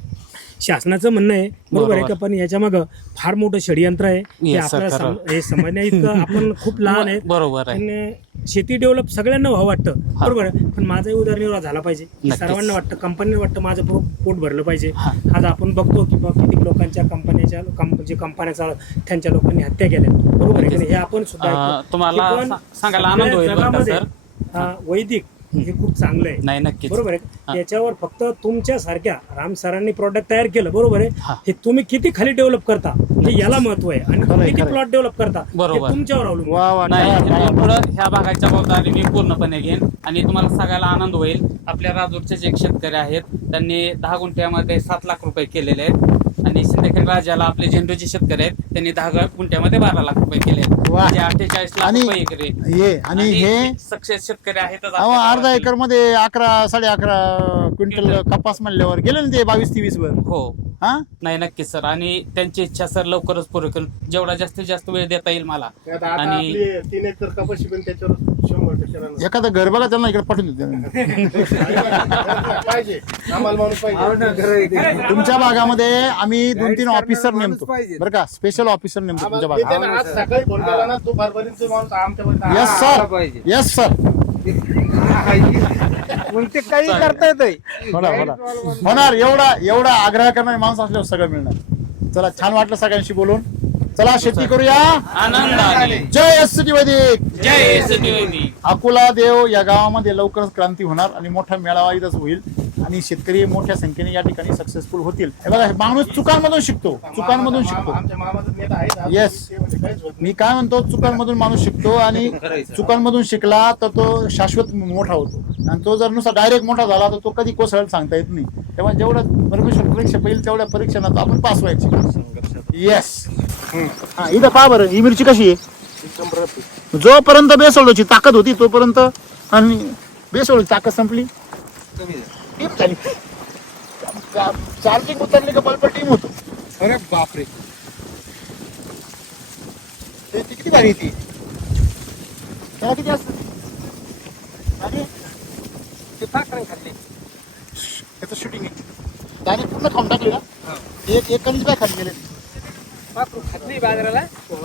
शासनाचं म्हणणं आहे, बरोबर आहे का. पण याच्या मागं फार मोठं षडयंत्र आहे. हे Yes, sir, आपल्याला खरं. हे समजण्या इतकं आपण खूप लहान आहे. बरोबर आहे. पण शेती डेव्हलप सगळ्यांना व्हावं वाटतं, बरोबर आहे. पण माझाही उदरनिर्वाह झाला पाहिजे, नक्कीच. सर्वांना वाटतं, कंपनीला वाटतं माझं पोट भरलं पाहिजे. आज आपण बघतो की बा किती लोकांच्या जे कंपन्या चालत त्यांच्या लोकांनी हत्या केल्या, बरोबर आहे की नाही. हे आपण सुद्धा ऐकतो. तुम्हाला की पण सांगायला आनंद होईल बरं का, जगामध्ये, सर. वैदिक हे खूप चांगलं आहे, नाही नक्कीच. बरोबर आहे. त्याच्यावर फक्त तुमच्या सारख्या राम सरांनी प्रॉडक्ट तयार केलं, बरोबर आहे. हे तुम्ही किती खाली डेव्हलप करता हे याला महत्व आहे, आणि तुम्ही किती प्लॉट डेव्हलप करता हे बरोबर. तुमच्यावर अवलंबून वा वा, नाही, टाळ्या, टाळ्या. इथून पुढं ह्या भागाची जबाबदारी मी पूर्णपणे घेईन आणि तुम्हाला सगळ्याला आनंद होईल. आपल्या राजूरचे जे शेतकरी आहेत त्यांनी 10 गुंठ्यामध्ये 7 लाख रुपये केलेले आहेत, आणि सिंदखेड राजाला आपले झेंडूचे शेतकरी आहेत त्यांनी 10 गुंठ्यामध्ये 12 लाख रुपये केले आहेत. वा. म्हणजे 48 लाख आणि रुपये एकरी. हे आणि हे सक्सेस शेतकरी आहेतच अहो, आपल्या अर्धा गावातील. एकर मध्ये 11-11.5 क्विंटल कपास म्हणल्यावर गेले ना ते 22-23 वर. हो, हा नाही नक्कीच सर, आणि त्यांची इच्छा सर लवकरच पूर्ण करून जेवढा जास्तीत जास्त वेळ देता येईल मला. आता आणि आपली 3 एकर कपाशी पण त्याच्यावर 100% राहणार. एखादा घर बघा त्यांना इकडे पाठवून देते. पाहिजे आम्हाला माणूस पाहिजे. तुमच्या भागामध्ये आम्ही 2-3 ऑफिसर नेमतो पाहिजे. बरं का, स्पेशल ऑफिसर नेमतो तुमच्या आम्हाला भागात. त्यानं आज सकाळी फोन केला ना, तो बारबारीचा माणूस आमच्यापर्यंत येस सर, पाहिजे. Yes sir. मग ते काही करता येत होणार एवढा आग्रह करणारे माणूस असल्यावर सगळं मिळणार. चला, छान वाटलं सगळ्यांशी बोलून. चला शेती करूया. आनंदाने. जय एसटी वैदिक. जय सतीवैदिक. अकोला देव या गावामध्ये लवकरच क्रांती होणार आणि मोठा मेळावा इथंच होईल आणि शेतकरी मोठ्या संख्येने या ठिकाणी सक्सेसफुल होतील. हे बघा, माणूस चुकांमधून शिकतो. आमच्या मामाचा नेता आहे. येस, मी काय म्हणतो, चुकांमधून माणूस शिकतो आणि चुकांमधून शिकला तर तो शाश्वत मोठा होतो. आणि तो जर नुसता डायरेक्ट मोठा झाला तर तो कधी कोसळत सांगता येत नाही. तेव्हा जेवढं परमेश्वर परीक्षा पाहिजे तेवढ्या परीक्षेनं आपण पास व्हायची. येस. हा, इथं पहा बरं, ही मिरची कशी आहे. जोपर्यंत बेसोडची ताकद होती तोपर्यंत, आणि बेसोडची ताकद संपली, टीम झाली. चार्जिंग उतरली का बल्ब टीम होतो. अरे बापरे, ती किती भारी ती. त्याला किती असतं आणि ते फाकरण खाल्ले. त्याचं शूटिंग आहे. त्याने पूर्ण खाऊन टाकले ना. एक कणीच काय खाली गेले. फाकरून खाल्ली बाजाराला,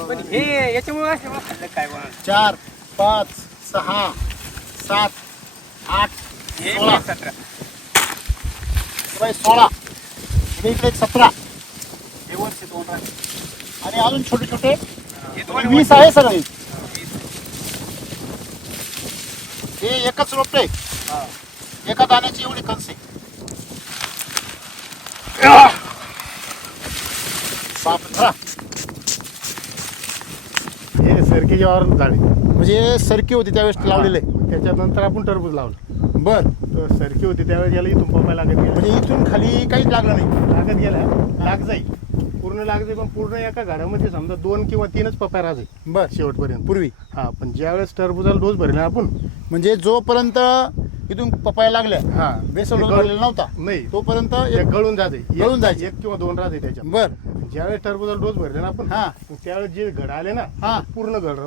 पण हे याच्यामुळे खाल्लं काय बघा. 4, 5, 6, 7, 8, 16. 16 इकडे 17. हे वरचे 2 राहिले. आणि अजून छोटे छोटे 20 आहे सगळे. हे एकच रोपटे, एका दाण्याची एवढी कणसे. 15. हे सरकीच्यावर झाले. म्हणजे सरकी होती त्यावेळेस लावलेले. त्याच्यानंतर आपण टरबूज लावलं. बर, तर सरकी होती त्यावेळेस याला इथून पप्पा लागत गेला. म्हणजे इथून खाली काहीच लागलं नाही. लागत गेला लाग जाईल, पूर्ण लाग जाईल, पण पूर्ण एका झाडामध्ये समजा 2 किंवा 3च पप्पा राहते बर, शेवटपर्यंत. पूर्वी. हा, पण ज्यावेळेस टरबुजाला डोस भरला आपण, म्हणजे जोपर्यंत इथून पपाया लागल्या, हा बेसल भरलेला नव्हता, नाही, तोपर्यंत एक गळून जाते. गळून जायचे. 1 किंवा 2 राहते त्याच्यात. बर. ज्यावेळेस टरबुजाला डोस भरले ना आपण, हा, त्यावेळेस जे घड आले ना, हा, पूर्ण घड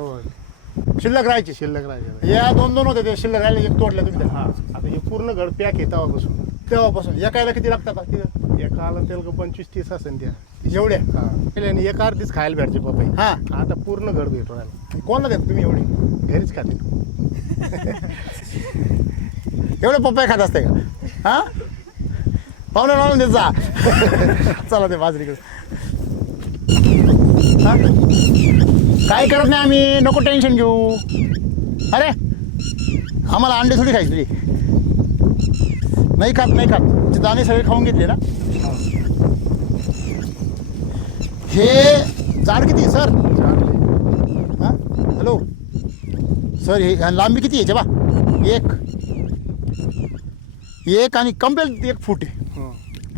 शिल्लक राहायची. शिल्लक राहिले. या 2 होते ते शिल्लक राहिले, एक तोडल्या तुम्ही. हा, आता हे पूर्ण घड पॅक आहे तेव्हापासून. तेव्हापासून एकायला किती लागतात तिथं. एका आला त्याला 25-30 असेल त्या. एवढ्या. हा, आणि एक अर्धीच खायला भेटते पपई. हा, आता पूर्ण घड भेटू राहिला. कोणाला देत तुम्ही एवढी. घरीच खाते. एवढे पप्पाय खात असते का. हा, पाहुणे लावून देत जा. चला ते बाजरीकडे. हा? काय करत नाही आम्ही, नको टेन्शन घेऊ. अरे आम्हाला अंडे थोडी खायची तुझी. नाही खात. ते दाणे सगळे खाऊन घेतले ना. हे झाड किती सर. हां, हॅलो सर, हे लांबी किती आहे बा. एक आणि कम्प्लीट 1 फूट आहे.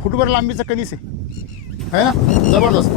फुटभर लांबीचं कणीस आहे ना, जबरदस्त.